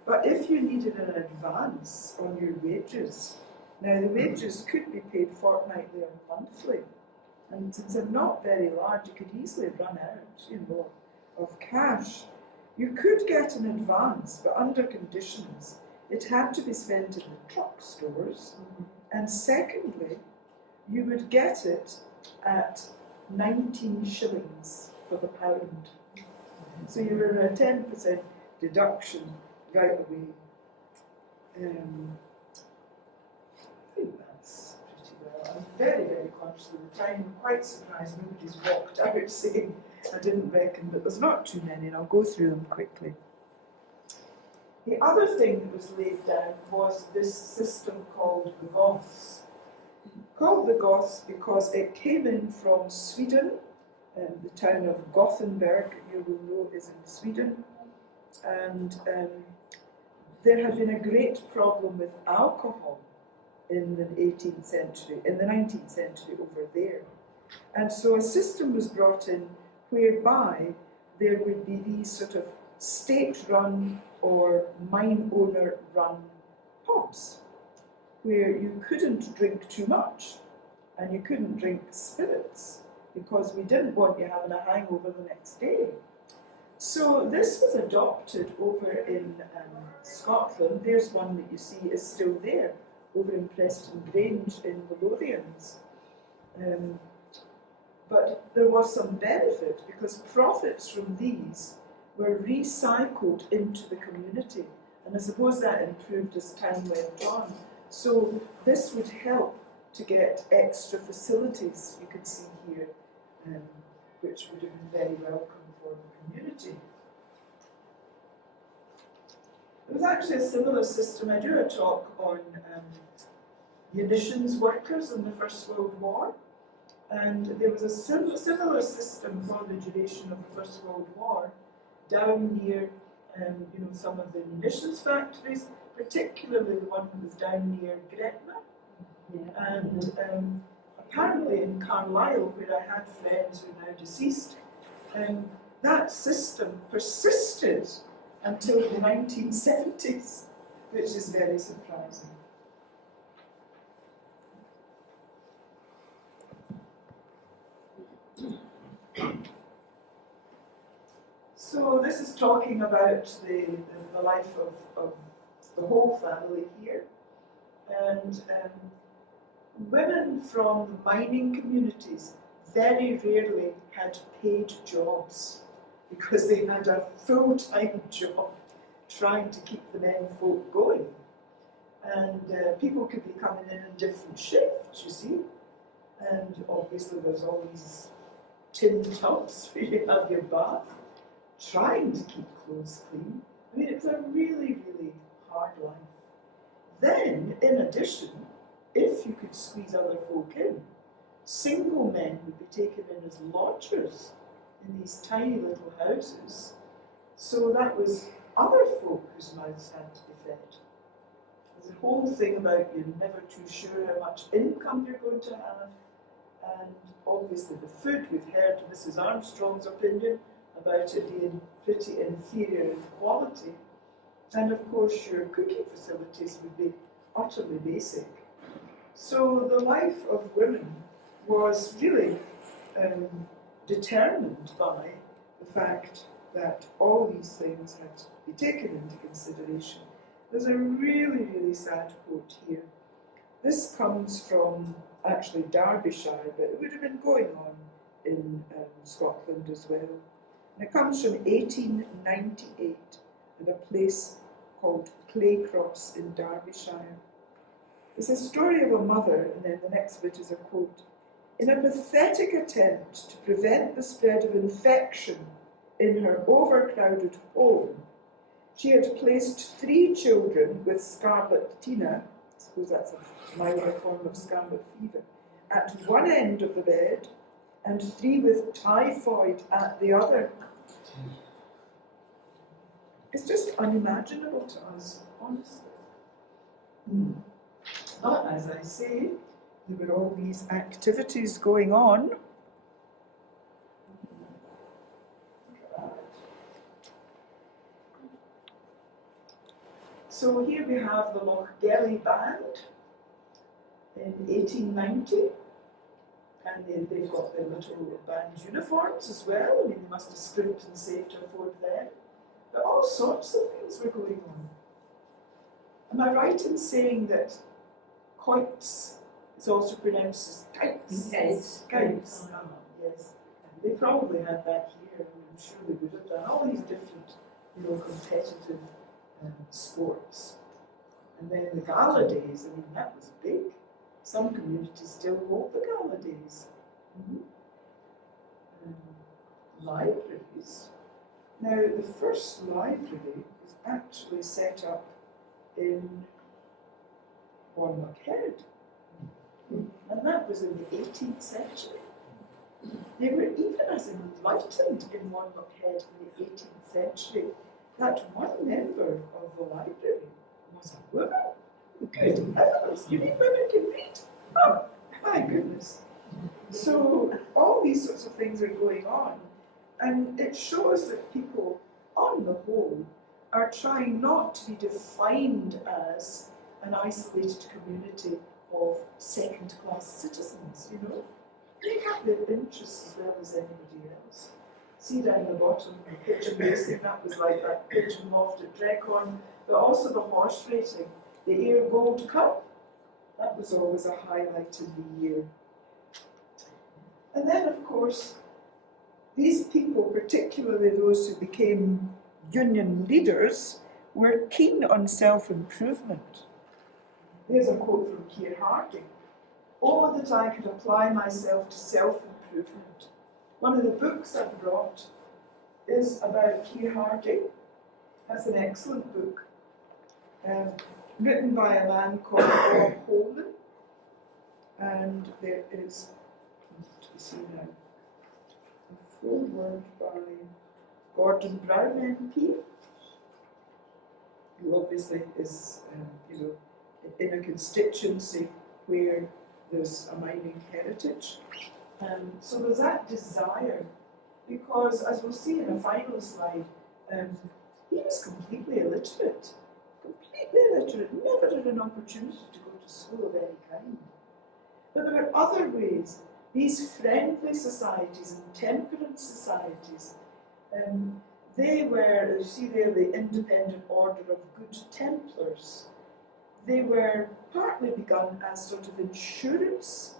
But if you needed an advance on your wages, Now the wages could be paid fortnightly or monthly, and since they're not very large, you could easily run out, of cash. You could get an advance, but under conditions. It had to be spent in the truck stores, and secondly, you would get it at 19 shillings for the pound. So you were a 10% deduction right away. I think that's pretty well. I'm very, very conscious of the time. I'm quite surprised nobody's walked out saying I didn't reckon, but there's not too many, and I'll go through them quickly. The other thing that was laid down was this system called the Goths. Called the Goths because it came in from Sweden. The town of Gothenburg, you will know, is in Sweden. And there had been a great problem with alcohol in the 18th century, in the 19th century over there. And so a system was brought in whereby there would be these sort of state-run or mine owner-run pubs where you couldn't drink too much and you couldn't drink spirits because we didn't want you having a hangover the next day. So this was adopted over in Scotland. There's one that you see is still there, over in Preston Grange in the Lothians. But there was some benefit because profits from these were recycled into the community. And I suppose that improved as time went on. So this would help to get extra facilities, you can see here, which would have been very welcome for the community. There was actually a similar system. I do a talk on munitions workers in the First World War. And there was a similar system for the duration of the First World War down near some of the munitions factories, particularly the one that was down near Gretna. Yeah. And apparently in Carlisle, where I had friends who are now deceased, that system persisted until the 1970s, which is very surprising. So this is talking about the life of the whole family here. And women from mining communities very rarely had paid jobs because they had a full-time job trying to keep the men folk going. And people could be coming in different shifts, you see. And obviously there's all these tin tubs where you have your bath, trying to keep clothes clean. I mean, it's a really, really hard life. Then, in addition, if you could squeeze other folk in, single men would be taken in as lodgers in these tiny little houses. So that was other folk whose mouths had to be fed. There's a whole thing about you're never too sure how much income you're going to have. And obviously the food, we've heard Mrs. Armstrong's opinion about it being pretty inferior in quality. And of course your cooking facilities would be utterly basic. So the life of women was really determined by the fact that all these things had to be taken into consideration. There's a really, really sad quote here. This comes from actually Derbyshire, but it would have been going on in Scotland as well. And it comes from 1898 in a place called Claycross in Derbyshire. It's a story of a mother, and then the next bit is a quote. In a pathetic attempt to prevent the spread of infection in her overcrowded home, she had placed 3 children with scarlatina, I suppose that's a milder form of scarlet fever, at one end of the bed, and 3 with typhoid at the other. It's just unimaginable to us, honestly. But as I say, there were all these activities going on. So here we have the Lochgelly Band, in 1890, and they've got their little band uniforms as well. I mean, they must have scrimped and saved to afford them. But all sorts of things were going on. Am I right in saying that Coits is also pronounced as Kites? Yes. Kites. Yes. They probably had that here. I'm sure they would have done all these different, competitive sports. And then the gala days, I mean, that was big. Some communities still hold the gala days. Libraries. Now, the first library was actually set up in Warnock-Head. And that was in the 18th century. They were even as enlightened in Warnock-Head in the 18th century that one member of the library was a woman. Good heavens, you mean women can read? Oh, my goodness. So all these sorts of things are going on, and it shows that people, on the whole, are trying not to be defined as an isolated community of second-class citizens, They have their interests as well as anybody else. See down the bottom, the pigeon racing, that was like that pigeon loft at Dreghorn, but also the horse racing. The Ayr Gold Cup, that was always a highlight of the year. And then, of course, these people, particularly those who became union leaders, were keen on self-improvement. Here's a quote from Keir Harding. "Oh, that I could apply myself to self-improvement." One of the books I've brought is about Keir Harding. That's an excellent book, written by a man called Bob Holman. And there is, what do we see now, a foreword by Gordon Brown MP, who obviously is, in a constituency where there's a mining heritage. So there's that desire, because as we'll see in a final slide, he was completely illiterate, never had an opportunity to go to school of any kind. But there were other ways. These friendly societies and temperance societies, they were, you see there, the Independent Order of Good Templars. They were partly begun as sort of insurance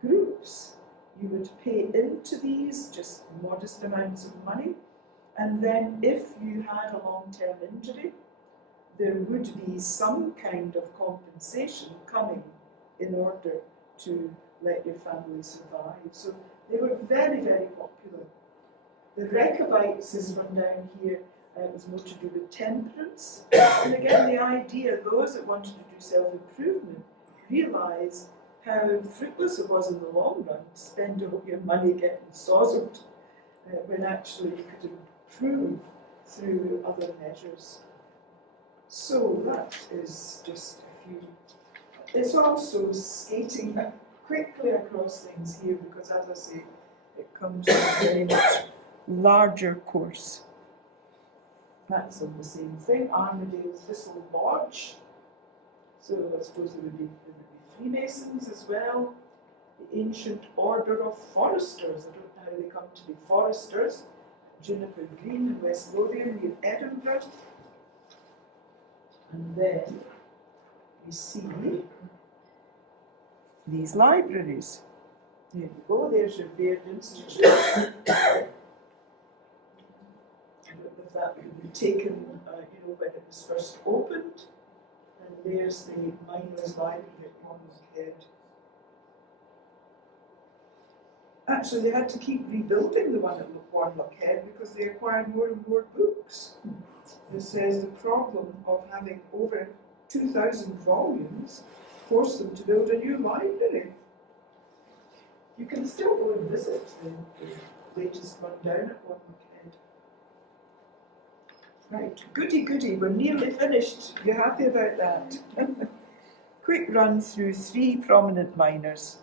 groups. You would pay into these just modest amounts of money, and then if you had a long-term injury, there would be some kind of compensation coming in order to let your family survive. So they were very, very popular. The Rechabites is run down here. It was more to do with temperance. And again, the idea, those that wanted to do self-improvement realised how fruitless it was in the long run to spend all your money getting sozzled when actually you could improve through other measures. So that is just a few. It's also skating quickly across things here because, as I say, it comes to a very much larger course. That's on the same thing. Armadale Thistle Lodge. So I suppose there would be Freemasons as well. The Ancient Order of Foresters. I don't know how they come to be foresters. Juniper Green in West Lothian, near Edinburgh. And then we see these libraries. There you go, there's your Baird Institute. I don't know if that could be taken, when it was first opened. And there's the Miners' Library at Warnock-Head. Actually, they had to keep rebuilding the one at Warnock-Head because they acquired more and more books. It says the problem of having over 2,000 volumes forced them to build a new library. You can still go and visit the latest one down at Warnock-Head. Right, goody, we're nearly finished. You happy about that? Quick run through 3 prominent miners.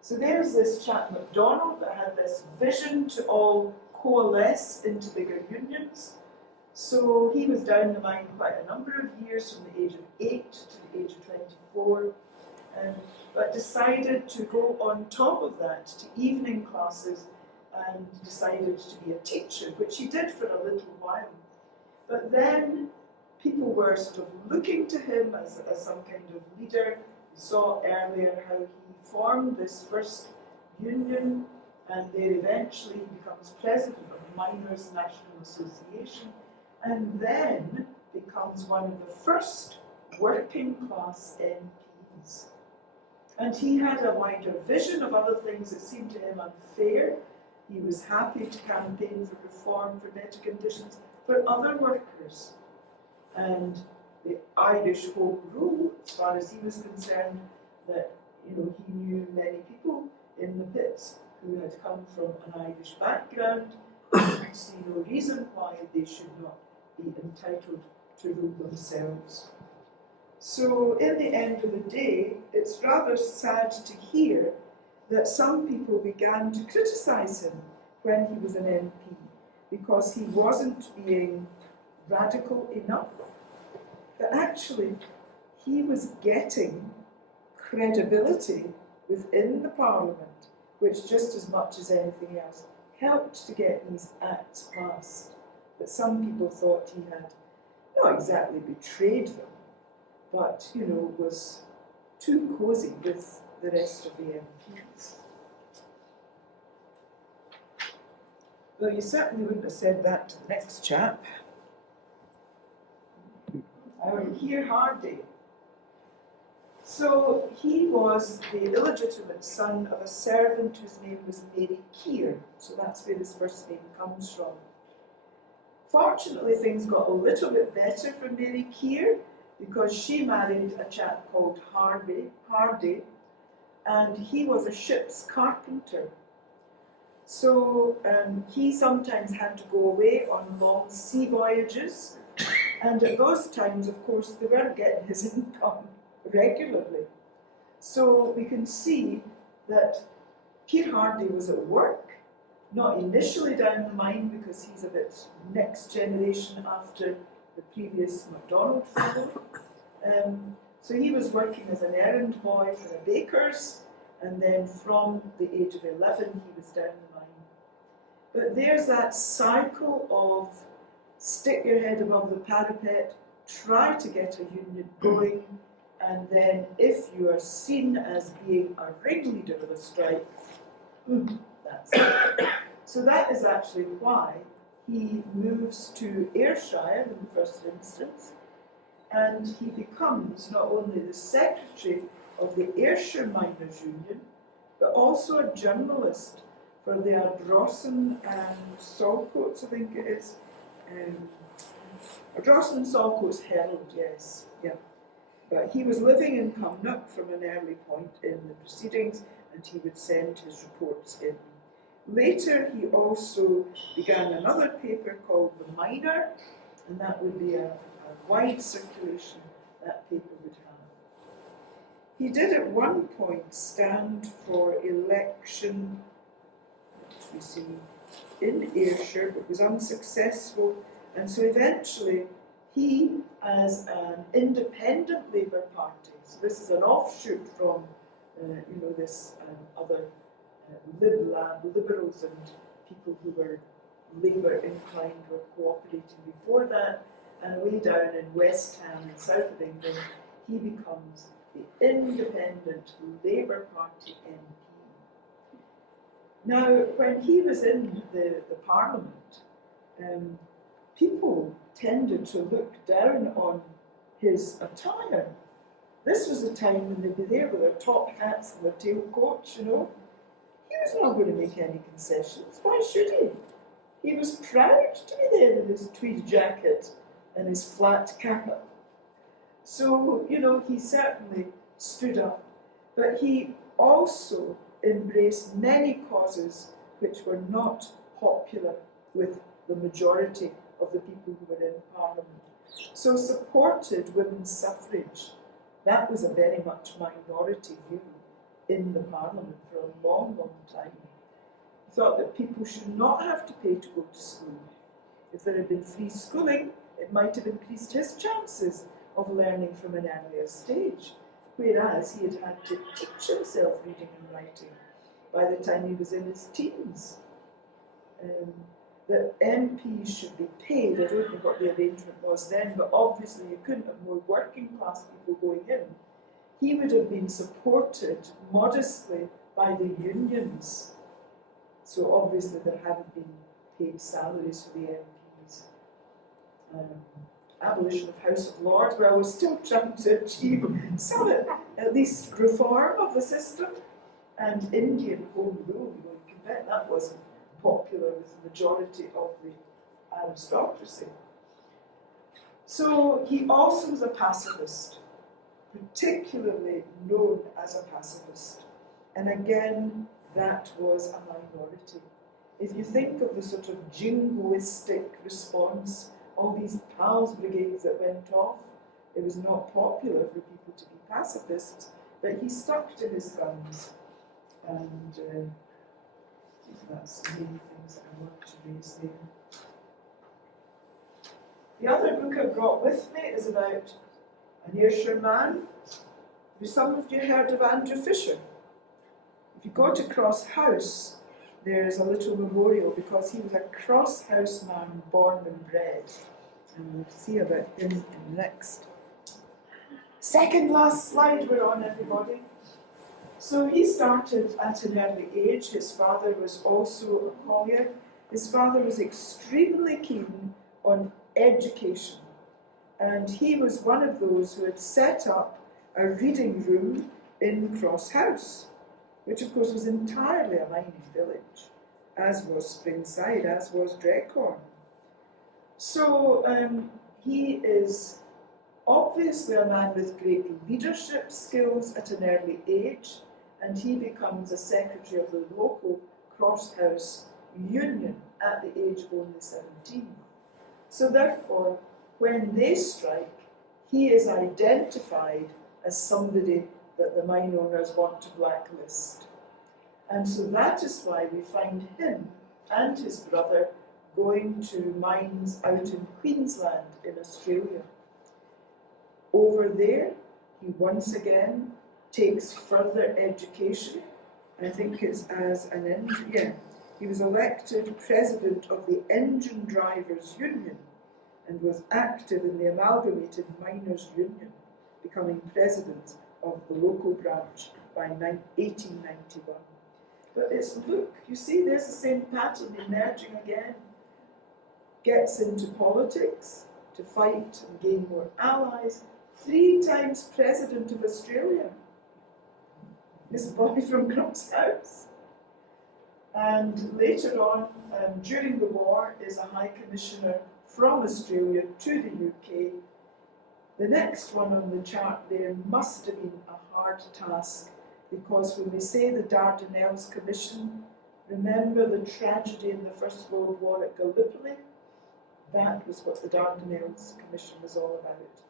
So there's this chap MacDonald that had this vision to all coalesce into bigger unions. So he was down the mine quite a number of years, from the age of 8 to the age of 24. but decided to go on top of that to evening classes and decided to be a teacher, which he did for a little while. But then people were sort of looking to him as some kind of leader. We saw earlier how he formed this first union, and then eventually he becomes president of the Miners' National Association, and then becomes one of the first working class MPs. And he had a wider vision of other things that seemed to him unfair. He was happy to campaign for reform, for better conditions for other workers. And the Irish Home Rule, as far as he was concerned, that he knew many people in the pits who had come from an Irish background, and could see no reason why they should not be entitled to rule themselves. So in the end of the day, it's rather sad to hear that some people began to criticise him when he was an MP, because he wasn't being radical enough. But actually, he was getting credibility within the Parliament, which just as much as anything else helped to get these acts passed. But some people thought he had not exactly betrayed them, but, was too cosy with the rest of the MPs. Well, you certainly wouldn't have said that to the next chap. Keir Hardie. So he was the illegitimate son of a servant whose name was Mary Keir. So that's where his first name comes from. Fortunately, things got a little bit better for Mary Keir, because she married a chap called Hardie, and he was a ship's carpenter. So he sometimes had to go away on long sea voyages, and at those times, of course, they weren't getting his income regularly. So we can see that Keir Hardie was at work, not initially down the mine, because he's a bit next generation after the previous MacDonald family. So he was working as an errand boy for a baker's, and then from the age of 11 he was down the mine. But there's that cycle of stick your head above the parapet, try to get a union going, and then if you are seen as being a ringleader of a strike, that's it. So that is actually why he moves to Ayrshire in the first instance, and he becomes not only the secretary of the Ayrshire Miners' Union, but also a journalist for the Ardrossan and Saltcoats, I think it is. Ardrossan and Saltcoats Herald, yes, yeah. But he was living in Cumnock from an early point in the proceedings, and he would send his reports in. Later, he also began another paper called The Miner, and that would be a wide circulation that paper would have. He did at one point stand for election, we see, in Ayrshire, but was unsuccessful, and so eventually he, as an independent Labour Party, so this is an offshoot from this other liberals and people who were Labour inclined were cooperating before that, and way down in West Ham in south of England, he becomes the independent Labour Party MP. Now, when he was in the Parliament, people tended to look down on his attire. This was a time when they'd be there with their top hats and their tailcoats, He was not going to make any concessions. Why should he? He was proud to be there in his tweed jacket and his flat cap. So, he certainly stood up. But he also embraced many causes which were not popular with the majority of the people who were in Parliament. So supported women's suffrage. That was a very much minority view in the Parliament for a long, long time. He thought that people should not have to pay to go to school. If there had been free schooling, it might have increased his chances of learning from an earlier stage. whereas he had to teach himself reading and writing by the time he was in his teens. That MPs should be paid, I don't know what the arrangement was then, but obviously you couldn't have more working class people going in. He would have been supported modestly by the unions. So obviously there hadn't been paid salaries for the MPs. Abolition of House of Lords, where I was still trying to achieve some, at least, reform of the system. And Indian Home Rule, you can bet that wasn't popular with the majority of the aristocracy. So he also was a pacifist, particularly known as a pacifist. And again, that was a minority. If you think of the sort of jingoistic response, all these PALS brigades that went off, it was not popular for people to be pacifists, but he stuck to his guns. And that's the main things that I want to raise there. The other book I brought with me is about an Ayrshire man who some of you heard of, Andrew Fisher. If you go to Cross House, there's a little memorial because he was a Cross House man born and bred. And we'll see about him in the next. Second last slide we're on, everybody. So he started at an early age. His father was also a collier. His father was extremely keen on education. And he was one of those who had set up a reading room in Cross House, which of course was entirely a mining village, as was Springside, as was Dreghorn. So he is obviously a man with great leadership skills at an early age, and he becomes a secretary of the local Cross House Union at the age of only 17. So therefore, when they strike, he is identified as somebody that the mine owners want to blacklist. And so that is why we find him and his brother going to mines out in Queensland in Australia. Over there, he once again takes further education. I think it's as an engineer. He was elected president of the Engine Drivers Union and was active in the Amalgamated Miners Union, becoming president of the local branch by 1891. But it's, look, you see, there's the same pattern emerging again. Gets into politics to fight and gain more allies. 3 times president of Australia. This boy from Cross House. And later on, during the war, is a High Commissioner from Australia to the UK. The next one on the chart there must have been a hard task, because when we say the Dardanelles Commission, remember the tragedy in the First World War at Gallipoli? That was what the Dardanelles Commission was all about.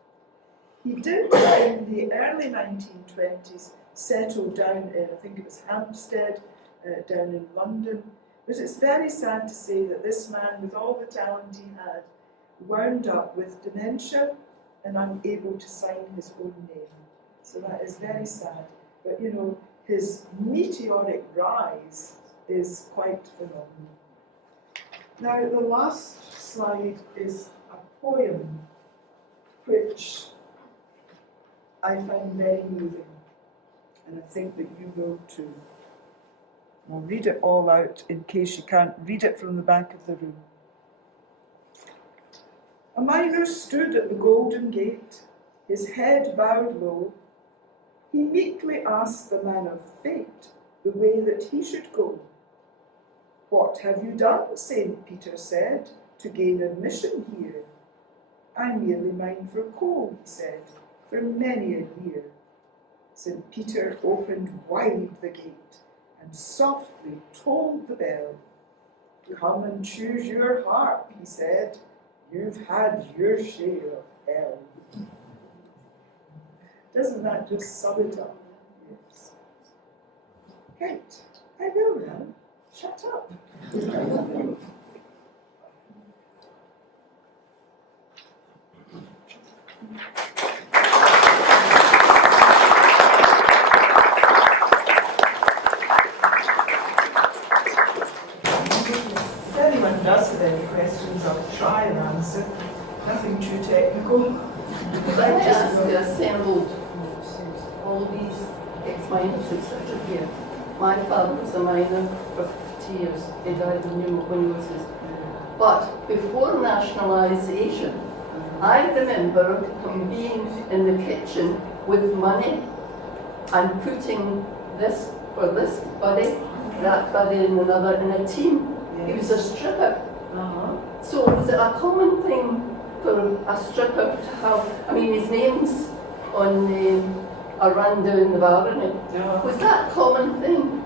He did, in the early 1920s, settle down in, I think it was Hampstead, down in London. But it's very sad to say that this man, with all the talent he had, wound up with dementia and unable to sign his own name. So that is very sad. But you know, his meteoric rise is quite phenomenal. Now, the last slide is a poem which I find very moving, and I think that you will too. I'll read it all out in case you can't read it from the back of the room. A miner stood at the Golden Gate, his head bowed low. He meekly asked the man of fate the way that he should go. "What have you done," St. Peter said, "to gain admission here?" "I merely mine for coal," he said, "for many a year." St. Peter opened wide the gate and softly tolled the bell. "Come and choose your harp," he said, "you've had your share of hell." Doesn't that just sum it up? Yes. Right, I will now. Shut up. anyone does have any questions, I'll try and answer. Nothing too technical. Can I ask the assembled all these ex-miners who sit here? My father was a miner for 50 years. He died of pneumoconiosis. But before nationalisation, I remember being in the kitchen with money and putting this for this buddy, that buddy, and another in a team. He was a stripper. So was it a common thing for a stripper to have, I mean, his name's on a run down the bar, isn't it? No. Was that a common thing?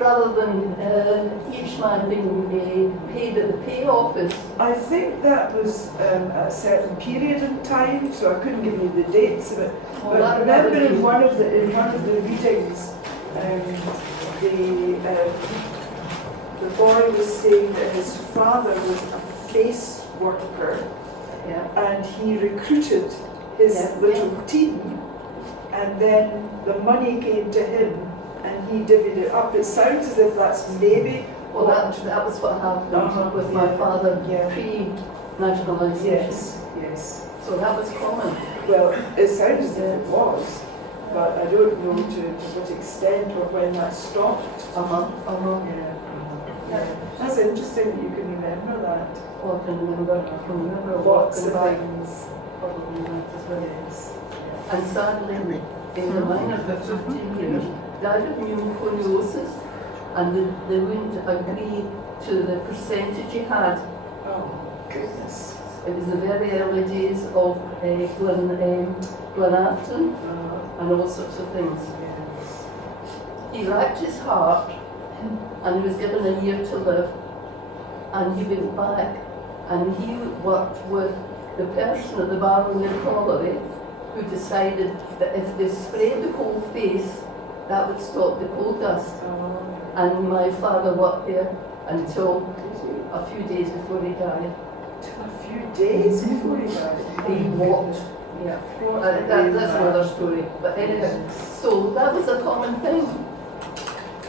Rather than each man being paid at the pay office? I think that was at a certain period in time, so I couldn't give you the dates of it. Well, But I that remember would in be- one of the readings, the boy was saying that his father was a face worker, Yeah. and he recruited his Yeah. little team, and then the money came to him, and he divvied it up. It sounds as if that's maybe Well, that was what happened with my Yeah. father Yeah. pre-nationalisation. Yes. So that was common. Well, it sounds as if it was, but I don't know to what extent or when that stopped. Yeah. That's interesting that you can remember that. Oh, I can remember Lots of walking back, things. probably that as well. Yes. And sadly, in the miner for 15 years, died of pneumoconiosis, and they wouldn't agree to the percentage he had. Oh, goodness. It was the very early days of Glenafton and all sorts of things. Yes. He racked his heart, and he was given a year to live, and he went back, and he worked with the person at the bar in the colliery who decided that if they sprayed the coal face, that would stop the coal dust. Oh, And my father worked there until a few days before he died. till a few days before he died. He walked. Yeah. That's another story. But anyway, so that was a common thing.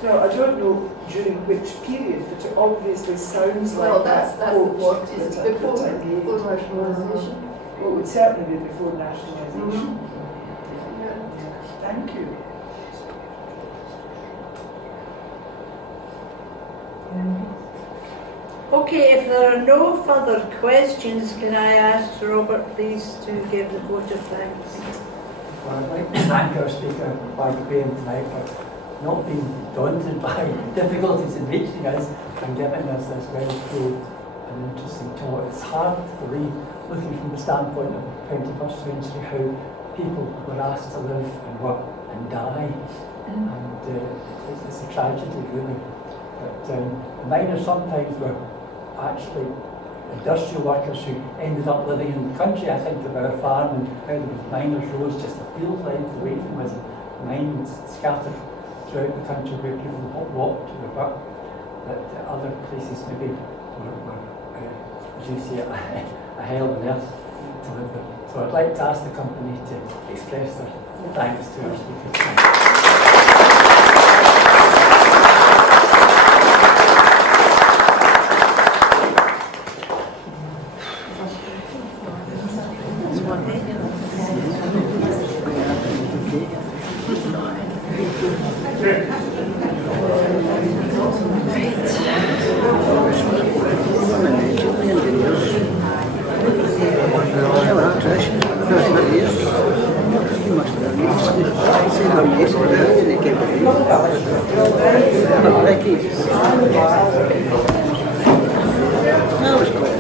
No, I don't know during which period, but it obviously sounds Well, like that's the quote 40s, that I before gave. nationalisation. Well, it would certainly be before nationalisation. Yeah. Thank you. Okay, if there are no further questions, can I ask Robert please to give the vote of thanks? Well, I'd like to thank our speaker, Barbara Graham, tonight for not being daunted by difficulties in reaching us and giving us this very cool and interesting talk. It's hard to believe, looking from the standpoint of the 21st century, how people were asked to live and work and die. And it's a tragedy, really. But the miners sometimes were actually industrial workers who ended up living in the country. I think of our farm and how there was miners' roads just a field length away from us, mines scattered throughout the country where people walked to their work. But other places maybe were as you say, a hell on earth to live in. So I'd like to ask the company to express their thanks to our speakers. That was good.